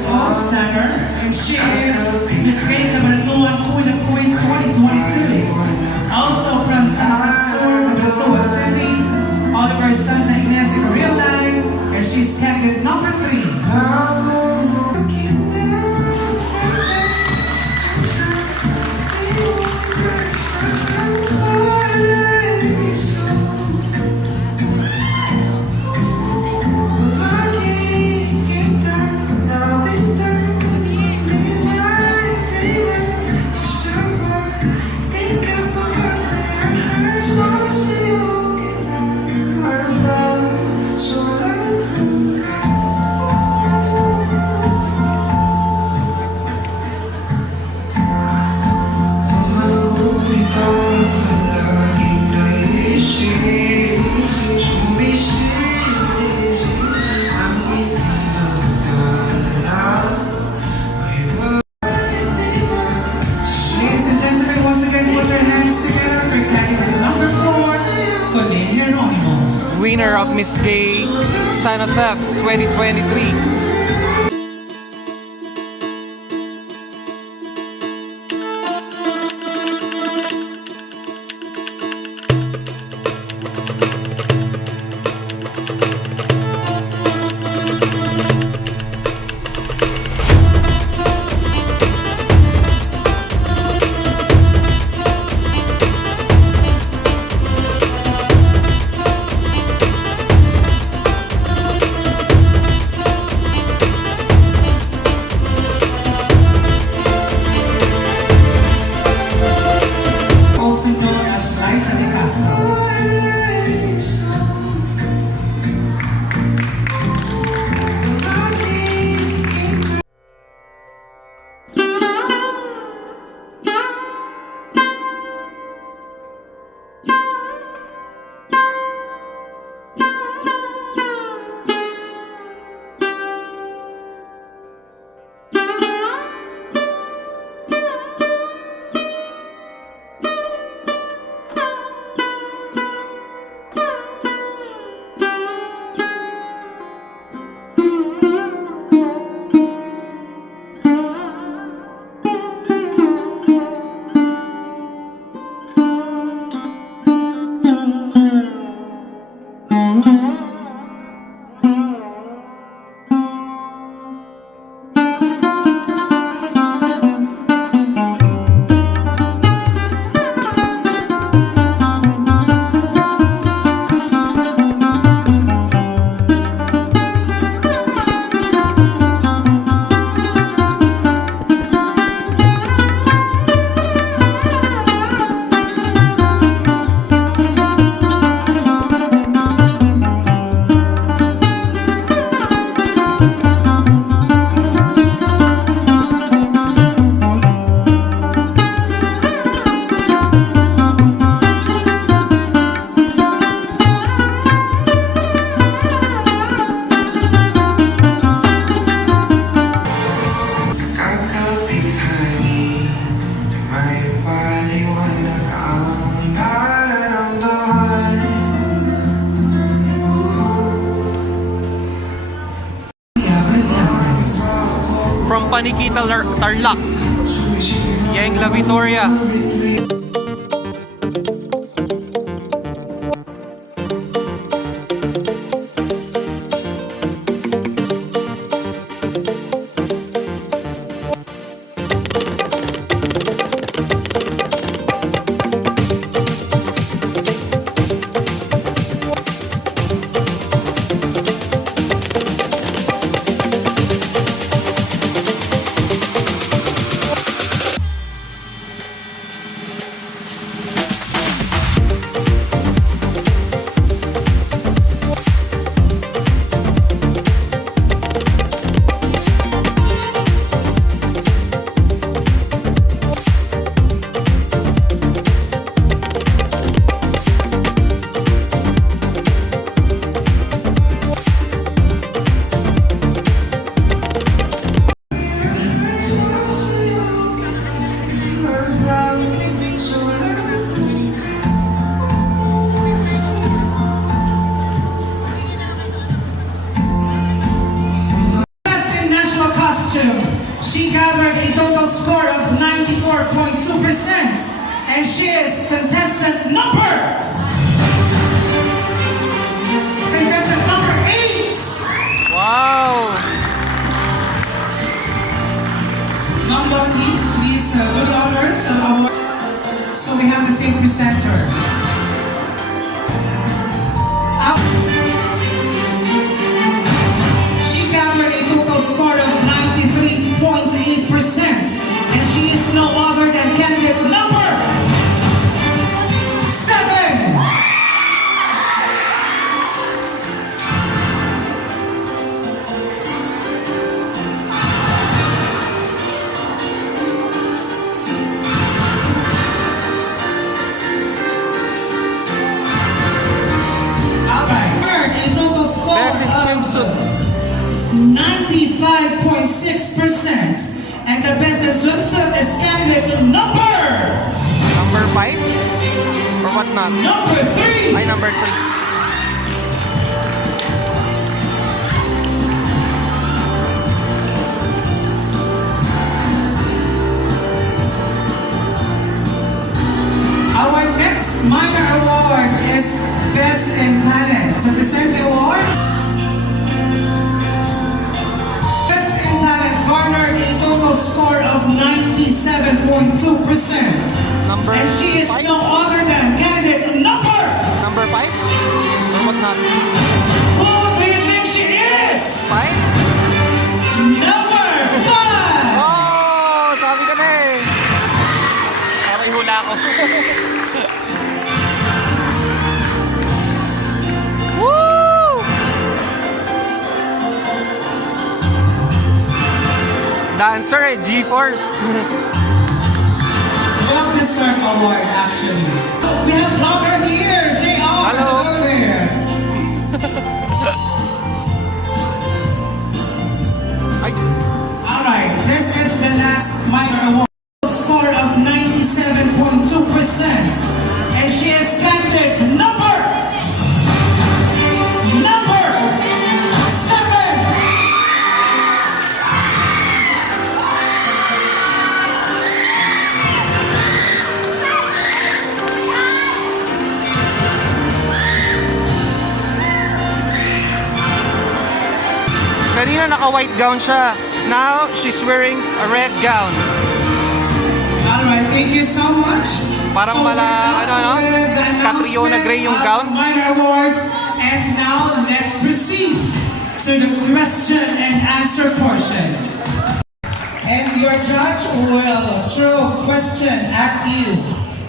All-Stammer, and she is Miss Reina Cabanatuan, Queen of Queens 2022. Also from San Sur, Cabanatuan City, Oliver Santa Ines in real life, and she's candidate number 3. Ladies and gentlemen, once again, put your hands together for candidate number 4, Colin Hieronimo. Winner of Miss Gay San Josef 2023. Also known as Brides of the Castle. From Panikita Tarlac, Yang La Victoria. She gathered a total score of 94.2%, and she is contestant number 8. Wow! Ma'am Bonnie, please do the honors of award. So we have the same presenter. She gathered a total score of 93.8%, and she is no other than candidate number 7. A total score Best in of swimsuit. 95.6%, and the best in swimsuit is candidate number Number 5? Or what not? number 3. Ay, number 3. Our next minor award is Best in Talent. To present the award, Best in Talent garnered a total score of 97.2%. Number And she is 5? no other than candidate number. Number 5? Or what not? Who do you think she is? 5? Number 5. Oh! Sabi ka na eh! Okay, hula ko. Woo! Dancer eh, G-Force. Well-deserved award, actually. We have blogger here, JR. Hello. there. Ay, Alright, this is the last minor award. Score of 97.2%. And she is candidate number 7. kanina naka-white gown siya. Now, she's wearing a red gown. Alright, thank you so much. Parang So, mala, we're done ano, with the Catriona announcement Gray yung of gown. Minor awards. And now, let's proceed to the question and answer portion. And your judge will throw a question at you.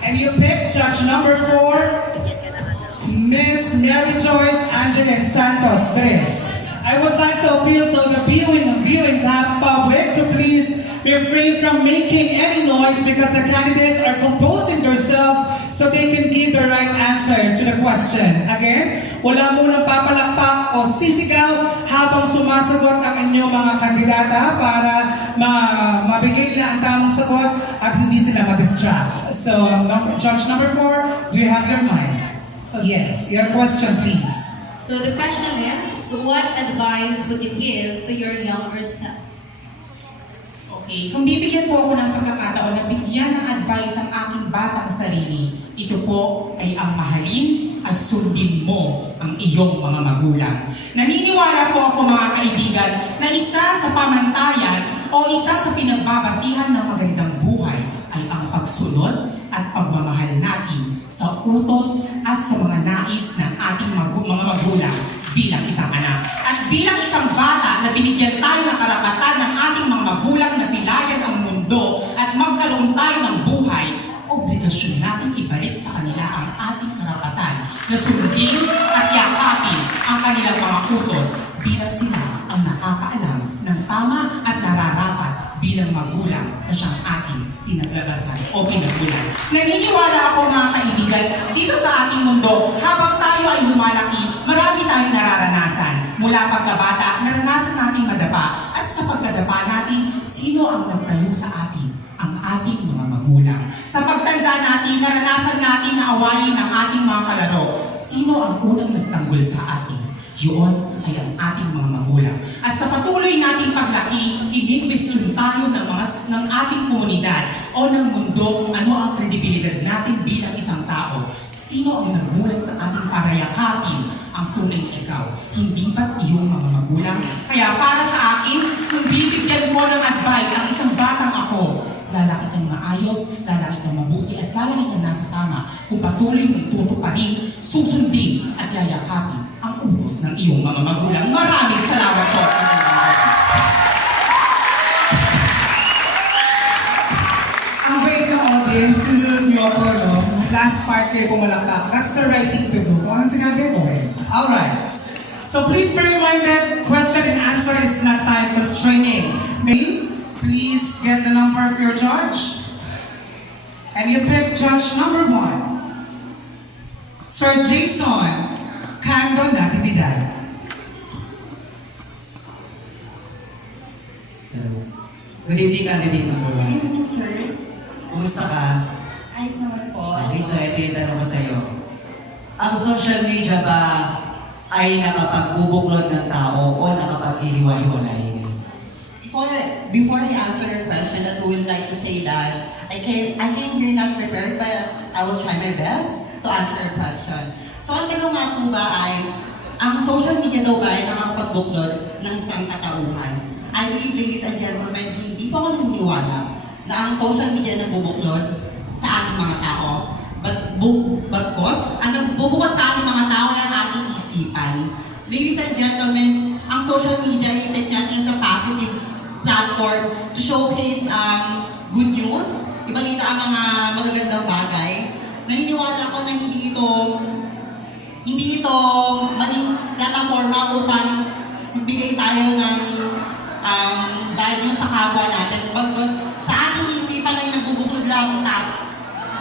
And you pick judge number 4, Miss Mary Joyce Angeles Santos Perez. I would like to appeal to the viewing public to please refrain from making any noise because the candidates are composing themselves so they can give the right answer to the question. Again, wala munang papalakpak o sisigaw habang sumasagot ang inyong mga kandidata para mabigay nila ang tamang sagot at hindi sila ma-distract. So, judge number 4, do you have your mind? Yes, your question please. So the question is, what advice would you give to your younger self? Okay, kung bibigyan po ako ng pagkakataon na bigyan ng advice ang aking batang sarili, ito po ay ang mahalin at sundin mo ang iyong mga magulang. Naniniwala po ako mga kaibigan na isa sa pamantayan o isa sa pinagbabasihan ng magandang buhay ay ang pagsunod at pagmamahal natin sa utos at sa mga nais ng ating mga magulang bilang isang anak. At bilang isang bata na binigyan tayo ng karapatan ng ating mga magulang na silayan ang mundo at magkaroon tayo ng buhay, obligasyon natin ibalik sa kanila ang ating karapatan na sundin at yakapin ang kanilang mga utos bilang sila ang nakakaalam ng tama at nararapat bilang magulang na siyang ating pinaglabasan o pinagulan. Naniniwala ako mga kaibigan, dito sa ating mundo, habang tayo ay lumalaki, marami tayong nararanasan. Mula pagkabata, naranasan nating madapa at sa pagkadapa natin, sino ang nagtayo sa atin? Ang ating mga magulang. Sa pagtanda natin, naranasan natin na awayin ng ating mga kalaro. Sino ang unang nagtanggol sa atin? Yun ay ang ating mga magulang. At sa patuloy nating paglaki, kini-question tayo ng ating komunidad o ng mundo kung ano ang kredibilidad natin bilang isang tao. Sino ang nagmulat sa ating para yakapin ang tunay na ikaw? Hindi ba't iyong mga magulang? Kaya para sa akin, kung bibigyan mo ng advice ang isang batang ako, lalaki kang maayos, lalaki kang mabuti, at lalaki kang nasa tama kung patuloy mong tutuparin, susundin at yayakapin ang utos ng iyong mga magulang. Maraming salamat po! Ang bait na audience, sunod niyo ako, no? Last part kayo pumalakpak. That's the right thing to do. Kung ano sinabi, okay. Alright. So please bear in mind that question and answer is not time constraining. Please get the number of your judge. And you pick judge number 1. Sir Jason Cando Natividad. Good evening, candidate number 1. Good evening, sir. Kumusta ka? Ayos naman po. Okay, so ito yung tanong ko sa'yo. Ang social media ba ay nakapagbubuklod ng tao o nakapaghihiwa-hiwalay? Before I answer your question, I would like to say that I came here not prepared, but I will try my best to answer your question. So, ang tanong nga po ba ay, ang social media daw ba ay nakakapagbuklod ng isang katauhan? I believe, ladies and gentlemen, hindi po ako naniniwala na ang social media nagbubuklod sa ating mga tao. Bagkos, ang nagbubukod sa ating mga tao ay ang ating isipan. Ladies and gentlemen, ang social media ay take natin sa positive platform to showcase good news, ibalita ang mga magagandang bagay. Naniniwala ako na hindi ito maling plataforma upang magbigay tayo ng bad news sa kapwa natin. Bagkos sa ating isipan ay nagbubuklod lamang tayo.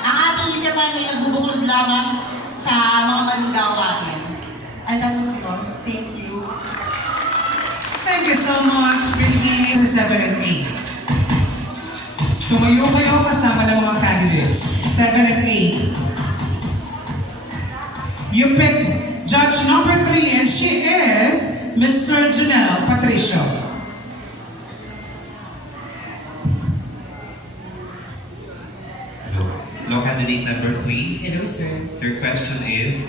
Ang ating isipan ay nagbubuklod lamang sa mga maling gawain. And that's all. Thank you. Thank you so much, Billy. 7 and 8. Tumayo kayo kasama ng mga candidates. 7 and 8. You picked judge number 3 and she is Mr. Janelle Patricio. Hello, candidate number 3. Hello, sir. Your question is,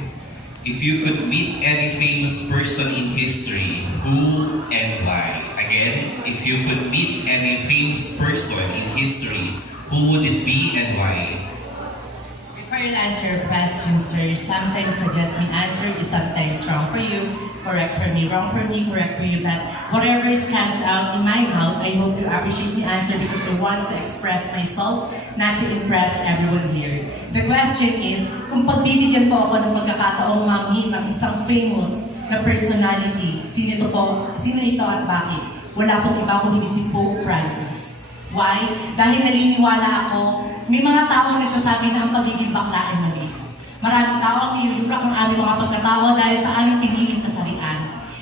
if you could meet any famous person in history, who and why? Again, if you could meet any famous person in history, who would it be and why? Before you answer your question, sir, sometimes suggesting answer is sometimes wrong for you, correct for me, wrong for me, correct for you. But whatever comes out in my mouth, I hope you appreciate the answer because I want to express myself, not to impress everyone here. The question is, kung pagbibigyan po ako ng pagkakataong mamit ng isang famous na personality, sino ito at bakit? Wala pong iba kundi si Pope Francis. Why? Dahil naniniwala ako, may mga taong nagsasabi na ang pagiging bakla ay mali. Maraming tao ang niyuyurak ang aming mga pagkatawa dahil sa aming piniling kasarian.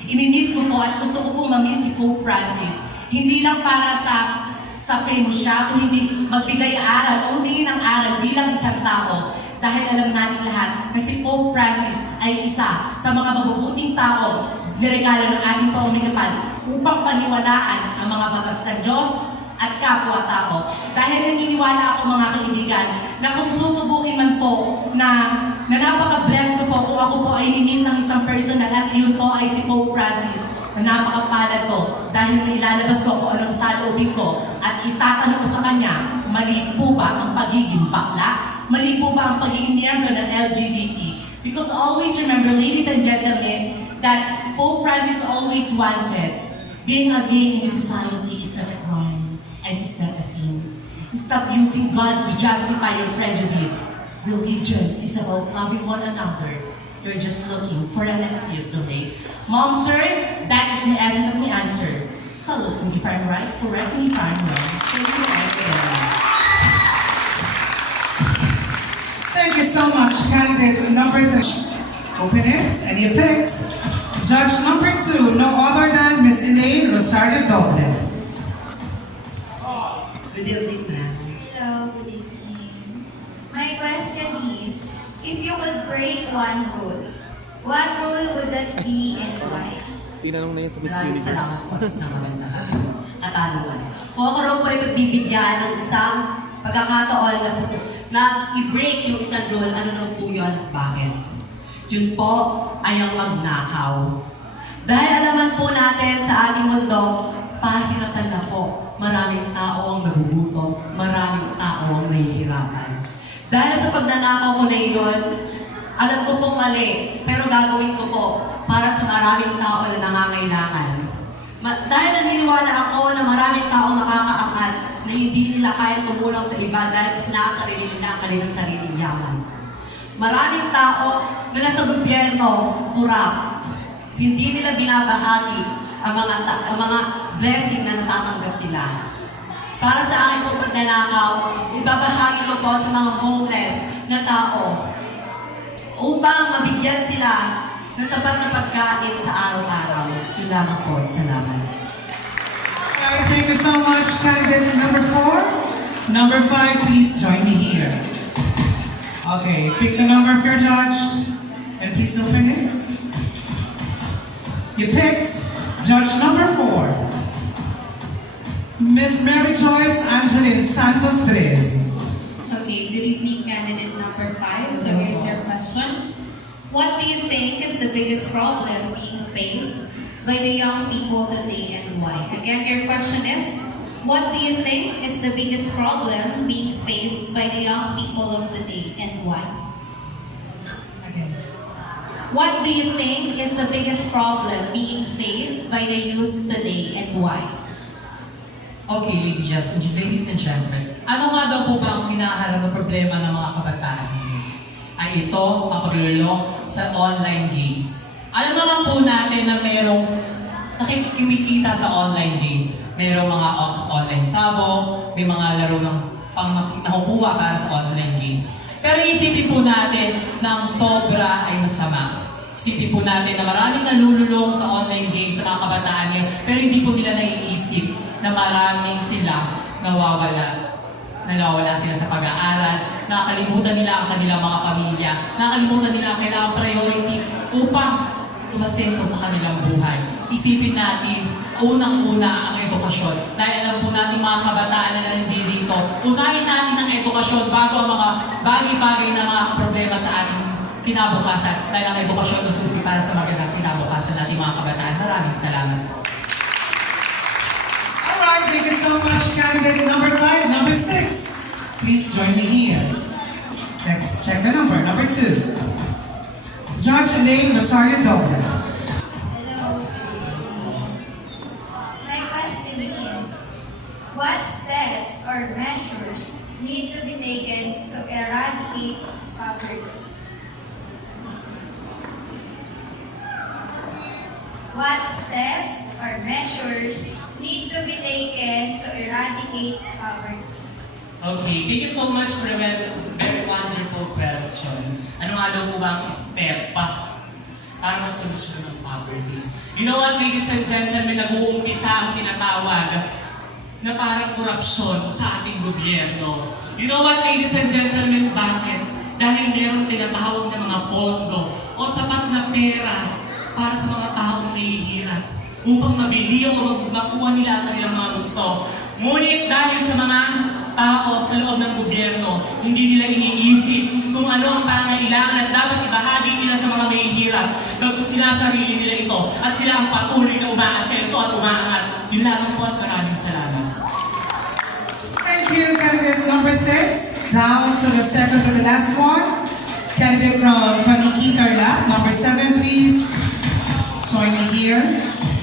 Ininit ko po at gusto ko pong mamit si Pope Francis. Hindi lang para sa famous siya, kung hindi magbigay aral o humingi ng aral bilang isang tao. Dahil alam natin lahat na si Pope Francis ay isa sa mga mabubuting tao niregalo ng ating paunikapan upang paniwalaan ang mga batas ng Diyos at kapwa-tao. Dahil naniniwala ako mga kaibigan na kung susubukin man po na napaka-blessed ko po kung ako po ay ninit ng isang personal at yun po ay si Pope Francis na napakapalad ko dahil ilalabas ko kung anong saloobin ko at itatanong ko sa kanya, mali po ba ang pagiging bakla? Mali po ba ang pagiging miyembro ng LGBT? Because always remember, ladies and gentlemen, that Pope Francis always once said, being a gay in the society is not a crime and it's not a sin. Stop using God to justify your prejudice. Religion is about loving one another. You're just looking for an excuse to hate. Mom, sir, that is the essence of my answer. Salute me if I'm right, correct me if I'm wrong. Thank you, Thank you so much, candidate number 3. Open it, and you picked judge number 2, no other than Miss Elaine Rosario Doble. Good evening, ma'am. Hello, good evening. My question is, if you could break one rule, What role would that be and why? Tinanong na yan sa Miss Maraming salamat Universe. po sa isang magandang katanungan. Kung ako raw po ay magbibigyan ng isang pagkakataon na i-break yung isang rule, ano lang po yun at bakit? Yun po ay ang magnakaw. Dahil alaman po natin sa ating mundo, pahirapan na po. Maraming tao ang nagugutom, maraming tao ang nahihirapan. Dahil sa pagnanakaw ko na iyon, alam ko pong mali, pero gagawin ko po para sa maraming tao na nangangailangan. Dahil naniniwala ako na maraming tao nakakaangat na hindi nila kaya tumulong sa iba dahil sinasarili nila ang kanilang sariling yaman. Maraming tao na nasa gobyerno, kurap, hindi nila binabahagi ang mga blessing na natatanggap nila. Para sa akin pong pagnanakaw, ibabahagi ko po sa mga homeless na tao upang mabigyan sila ng sapat na pagkain sa araw-araw. Yun lamang po. Salamat. Alright, thank you so much, candidate number 4. Number 5, please join me here. Okay, pick the number of your judge and please open it. You picked judge number 4, Miss Mary Joyce Angeline Santos Tres. Okay, good evening, candidate number 5. So here's your question. What do you think is the biggest problem being faced by the young people today and why? Again, your question is, what do you think is the biggest problem being faced by the young people of today and why? Again. What do you think is the biggest problem being faced by the youth today and why? Okay, ladies and gentlemen, ano nga daw po ba ang hinaharap na problema ng mga kabataan? Ay ito, ang paglulong sa online games. Alam naman po natin na merong nakikimikita sa online games. Merong mga online sabong, may mga laro ng nakukuha para sa online games. Pero isipin po natin na ang sobra ay masama. Isipin po natin na maraming nalululong sa online games sa mga kabataan niyo, pero hindi po nila naiisip na maraming sila nawawala sila sa pag-aaral, nakakalimutan nila ang kanilang mga pamilya, nakakalimutan nila ang kailangang priority upang umasenso sa kanilang buhay. Isipin natin, unang-una ang edukasyon. Dahil alam po natin mga kabataan na nandito, unahin natin ang edukasyon bago ang mga bagay-bagay na mga problema sa ating kinabukasan. Dahil ang edukasyon ay susi para sa magandang kinabukasan natin mga kabataan. Maraming salamat. Alright, thank you so much, candidate number 5. Number 6, please join me here. Let's check the number. Number 2, Judge Elaine Rosario Doble. Hello. My question is, what steps or measures need to be taken to eradicate poverty? What steps or measures need to be taken to eradicate poverty? Okay, thank you so much for a very wonderful question. Ano nga daw po ba ang step para masolusyon ng poverty? You know what, ladies and gentlemen, nag-uumpisa ang tinatawag na parang korupsyon sa ating gobyerno. You know what, ladies and gentlemen, bakit? Dahil mayroong tinatawag na mga pondo o sapat na pera para sa mga taong nahihirap upang mabili o makuha nila ang kanilang mga gusto. Ngunit dahil sa mga tao sa loob ng gobyerno, hindi nila iniisip kung ano ang pangailangan at dapat ibahagi nila sa mga mahihirap. Bago sinasarili nila ito at sila ang patuloy na umaasenso at umaangat. Yun lamang po at maraming salamat. Thank you, candidate number 6. Down to the second to the last one. Candidate from Paniki Tarlac, number 7, please. Join me here.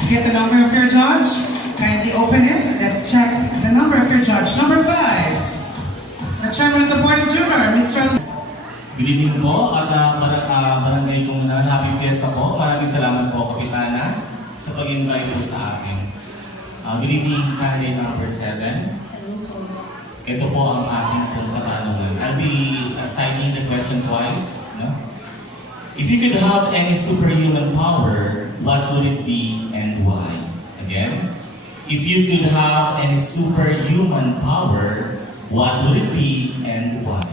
Get the number of your judge. Kindly open it. Let's check the number of your judge. Number 5. The chairman of the board of juror, Mr. Good evening po at barangay Komunal. Happy Fiesta po. Maraming salamat po, Kapitana, sa pag-invite po sa akin. Good evening, candidate number 7. Ito po ang aking pong katanungan. I'll be citing the question twice. No? If you could have any superhuman power, what would it be and why? Again, if you could have any superhuman power, what would it be and why?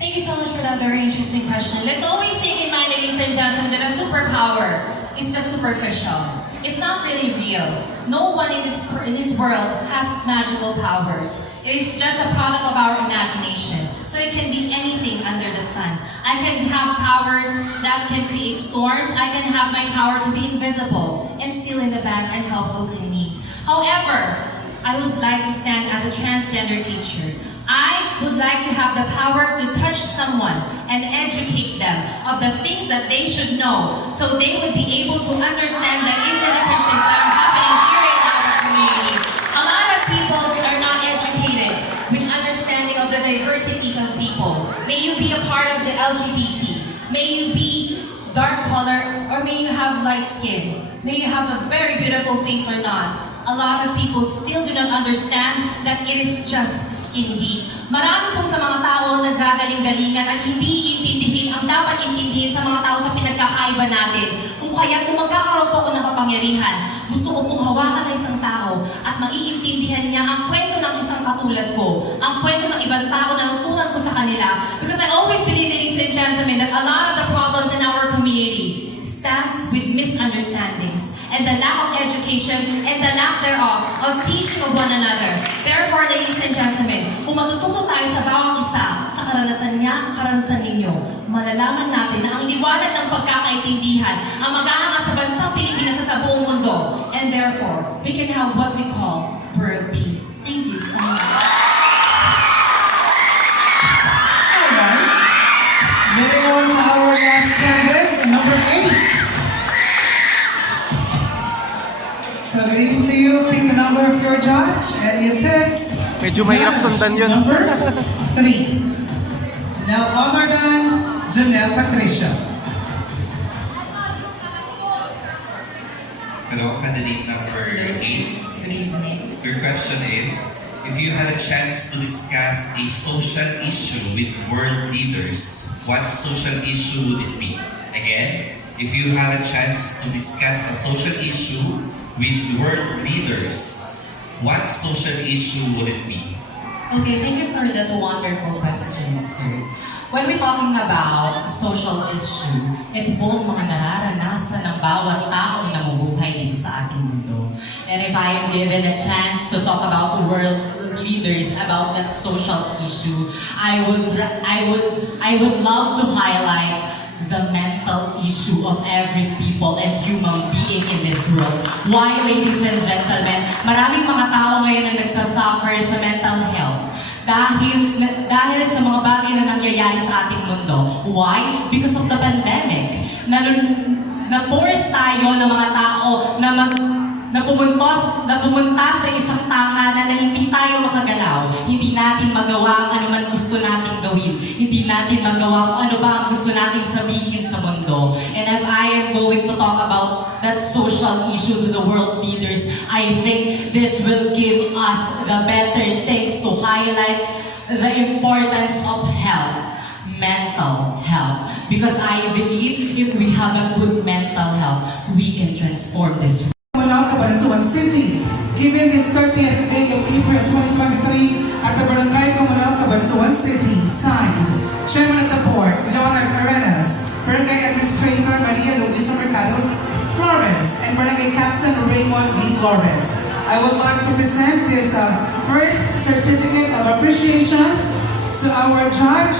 Thank you so much for that very interesting question. Let's always take in mind, ladies and gentlemen, that a superpower is just superficial. It's not really real. No one in this world has magical powers. It is just a product of our imagination. So it can be anything under the sun. I can have powers that can create storms. I can have my power to be invisible and steal in the bank and help those in need. However, I would like to stand as a transgender teacher. I would like to have the power to touch someone and educate them of the things that they should know so they would be able to understand the interdependence that are happening here in our community. A lot of people are not educated with understanding of the diversities of people. May you be a part of the LGBT. May you be dark color or may you have light skin. May you have a very beautiful face or not. A lot of people still do not understand that it is just skin deep. Marami po sa mga tao naggagaling-galingan at hindi intindihin ang dapat intindihin sa mga tao sa pinagkakaiba natin. Kung kaya kung magkakaroon po ako ng kapangyarihan, gusto ko pong hawakan ng isang tao at maiintindihan niya ang kwento ng isang katulad ko, ang kwento ng ibang tao na natutunan ko sa kanila. Because I always believe, ladies and gentlemen, that a lot of the problems in our community stands with misunderstandings and the lack of education and the lack thereof of teaching of one another. Therefore, ladies and gentlemen, kung matututo tayo sa bawat isa, sa karanasan niya, karanasan ninyo, malalaman natin na ang liwanag ng pagkakaintindihan ang mag-aangat sa bansang Pilipinas sa buong mundo. And therefore, we can have what we call world peace. Thank you so much. Alright. Moving on to our last candidate, number 8. So good evening to you. Pick the number of your judge, and you picked Medyo mahirap sundan yun. number 3. Now other than Janelle Patricia. Hello, candidate number 8. Good evening. Your question is, if you had a chance to discuss a social issue with world leaders, what social issue would it be? Again, if you had a chance to discuss a social issue with world leaders, what social issue would it be? Okay, thank you for that wonderful question, sir. When we're talking about social issue, ito po ang mga nararanasan ng bawat taong namubuhay dito sa ating mundo. And if I am given a chance to talk about world leaders about that social issue, I would love to highlight the mental issue of every people and human being in this world. Why, ladies and gentlemen, maraming mga tao ngayon na nagsasuffer sa mental health dahil sa mga bagay na nangyayari sa ating mundo. Why? Because of the pandemic. Na-force tayo ng mga tao na pumunta sa isang tahanan na hindi tayo makagalaw. Hindi natin magawa ang anuman gusto nating gawin. Hindi natin magawa kung ano ba ang gusto nating sabihin sa mundo. And if I am going to talk about that social issue to the world leaders, I think this will give us the better things to highlight the importance of health, mental health. Because I believe if we have a good mental health, we can transform this world. Cabanatuan City, given this 30th day of April 2023 at the Barangay Comunal Cabanatuan City, signed Chairman of the Board, Leonard Arenas, Barangay Administrator Maria Luisa Mercado Flores, and Barangay Captain Raymond B. Flores. I would like to present this first certificate of appreciation to our judge.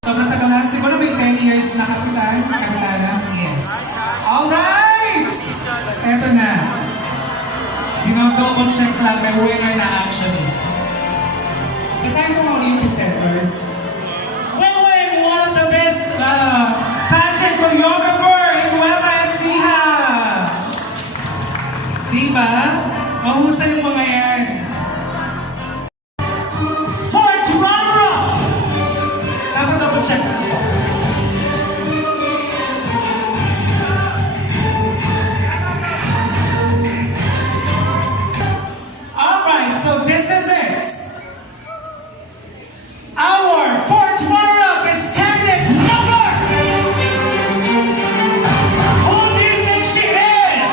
Sobrang tagal na. Siguro may 10 years na kapitana. Yes. Alright! Eto na. Double check lang. May winner na actually. Basahin ko muna yung presenters. Winning one of the best pageant choreographer in Nueva Ecija. Diba? Mahusay yung mga yan. Check it out. All right, so this is it. Our fourth runner-up is candidate number. Who do you think she is?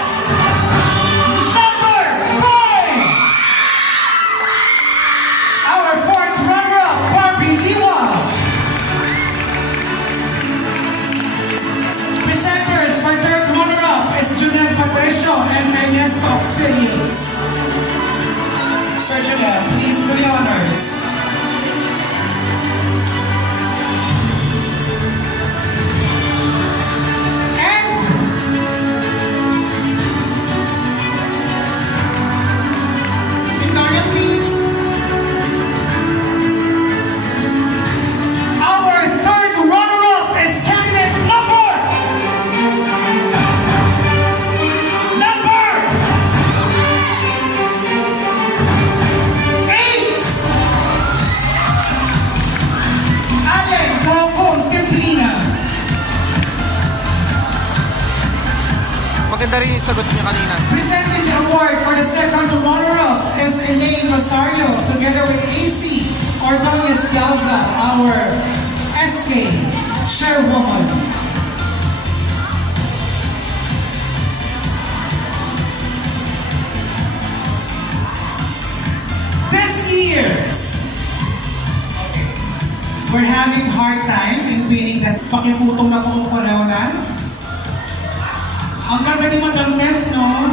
Maganda rin yung sagot niya kanina. Presenting the award for the second runner-up is Elaine Rosario together with AC Ordonez Plaza, our SK chairwoman. This year's we're having hard time in pinning this. Pakiputong na po ang parehonan. Ang ganda ni Madam Tess, no?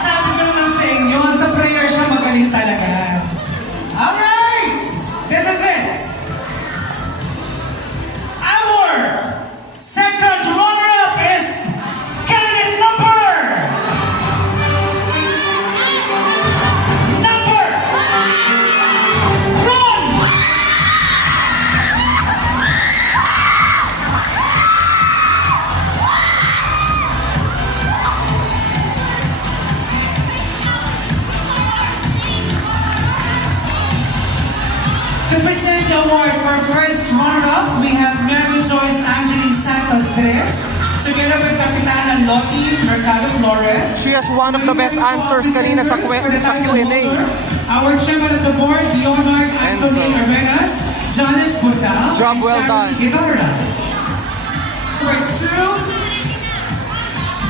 Sabi ko naman sa inyo, sa prayer siya magaling talaga. Alright! This is it! Our second runner-up is candidate number 1. To present the award for first runner-up, we have Mary Joyce Angeline Santos Tres, together with Capitana Lottie Mercado Flores. She has one of the best answers kanina sa Q&A. Our chairman of the board, Leonard Anthony Arenas, Janice Budal, Job well done. Guevara. Number 2,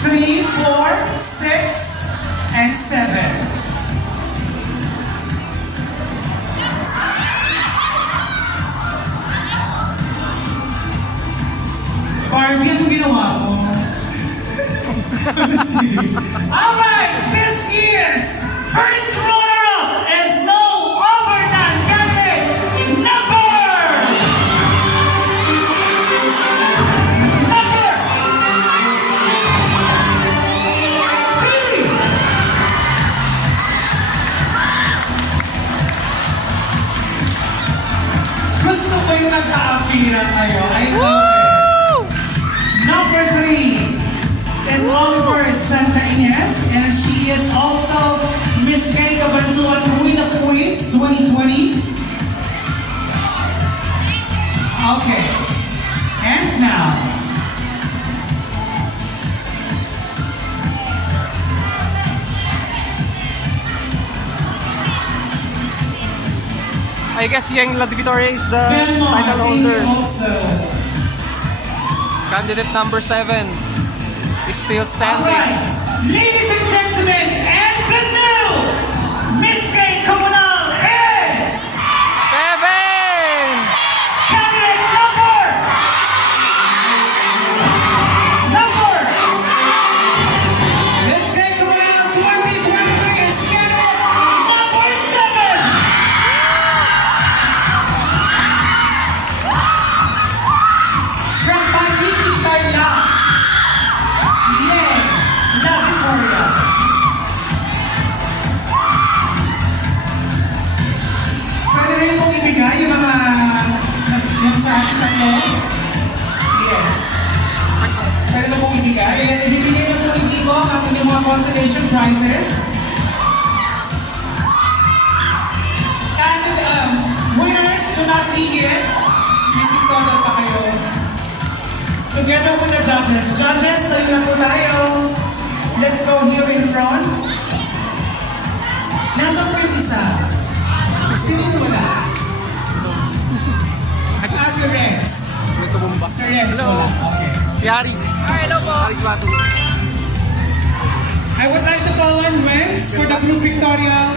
3, 4, 6, and 7. Barbie, ano ginawa mo? Just kidding. Alright, this year's first runner-up is no other than candidate number 3. Gusto ko yung nagka-apiran kayo. I love it. Number 3 is Oliver Santa Ines, and she is also Miss Gay Cabantuan Queen of Queens 2020. Okay, and now I guess Yang La Victoria is the Belmont, title thank you holder. also. Candidate number 7 is still standing. Alright, ladies and gentlemen, and the new Miss Gay Comunal is 7! candidate number Miss Gay Comunal 2023 is candidate number 7. From Paniki Tarlac, Yang La Victoria. Pwede rin pong ibigay yung mga yung sa ating tatlo. Yes. Pwede na pong ibigay. Ayan, ibibigay na po hindi ko ang ating mga consolation prizes. And winners, do not leave yet. May pictorial pa kayo. Together with the judges. Judges, tayo na po tayo. Let's go here in front. Nasaan po yung isa? Sino yung wala? Si Rex. Si Rex wala. Okay. Si Aris. Hello po. Aris Batu. I would like to call on Rex for the group pictorial.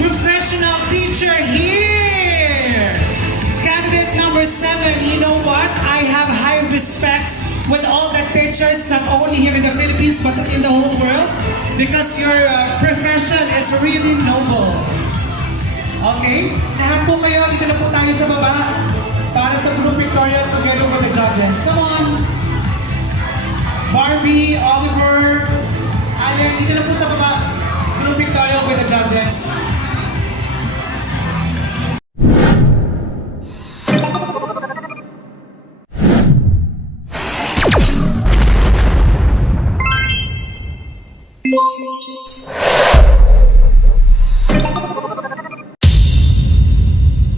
Professional teacher here! Candidate number 7, you know what? I have high respect with all the teachers, not only here in the Philippines, but in the whole world, because your profession is really noble. Okay? Lahat po kayo, dito na po tayo sa baba para sa group pictorial together with the judges. Come on! Barbie, Oliver, Allen, dito na po sa baba. Group pictorial with the judges.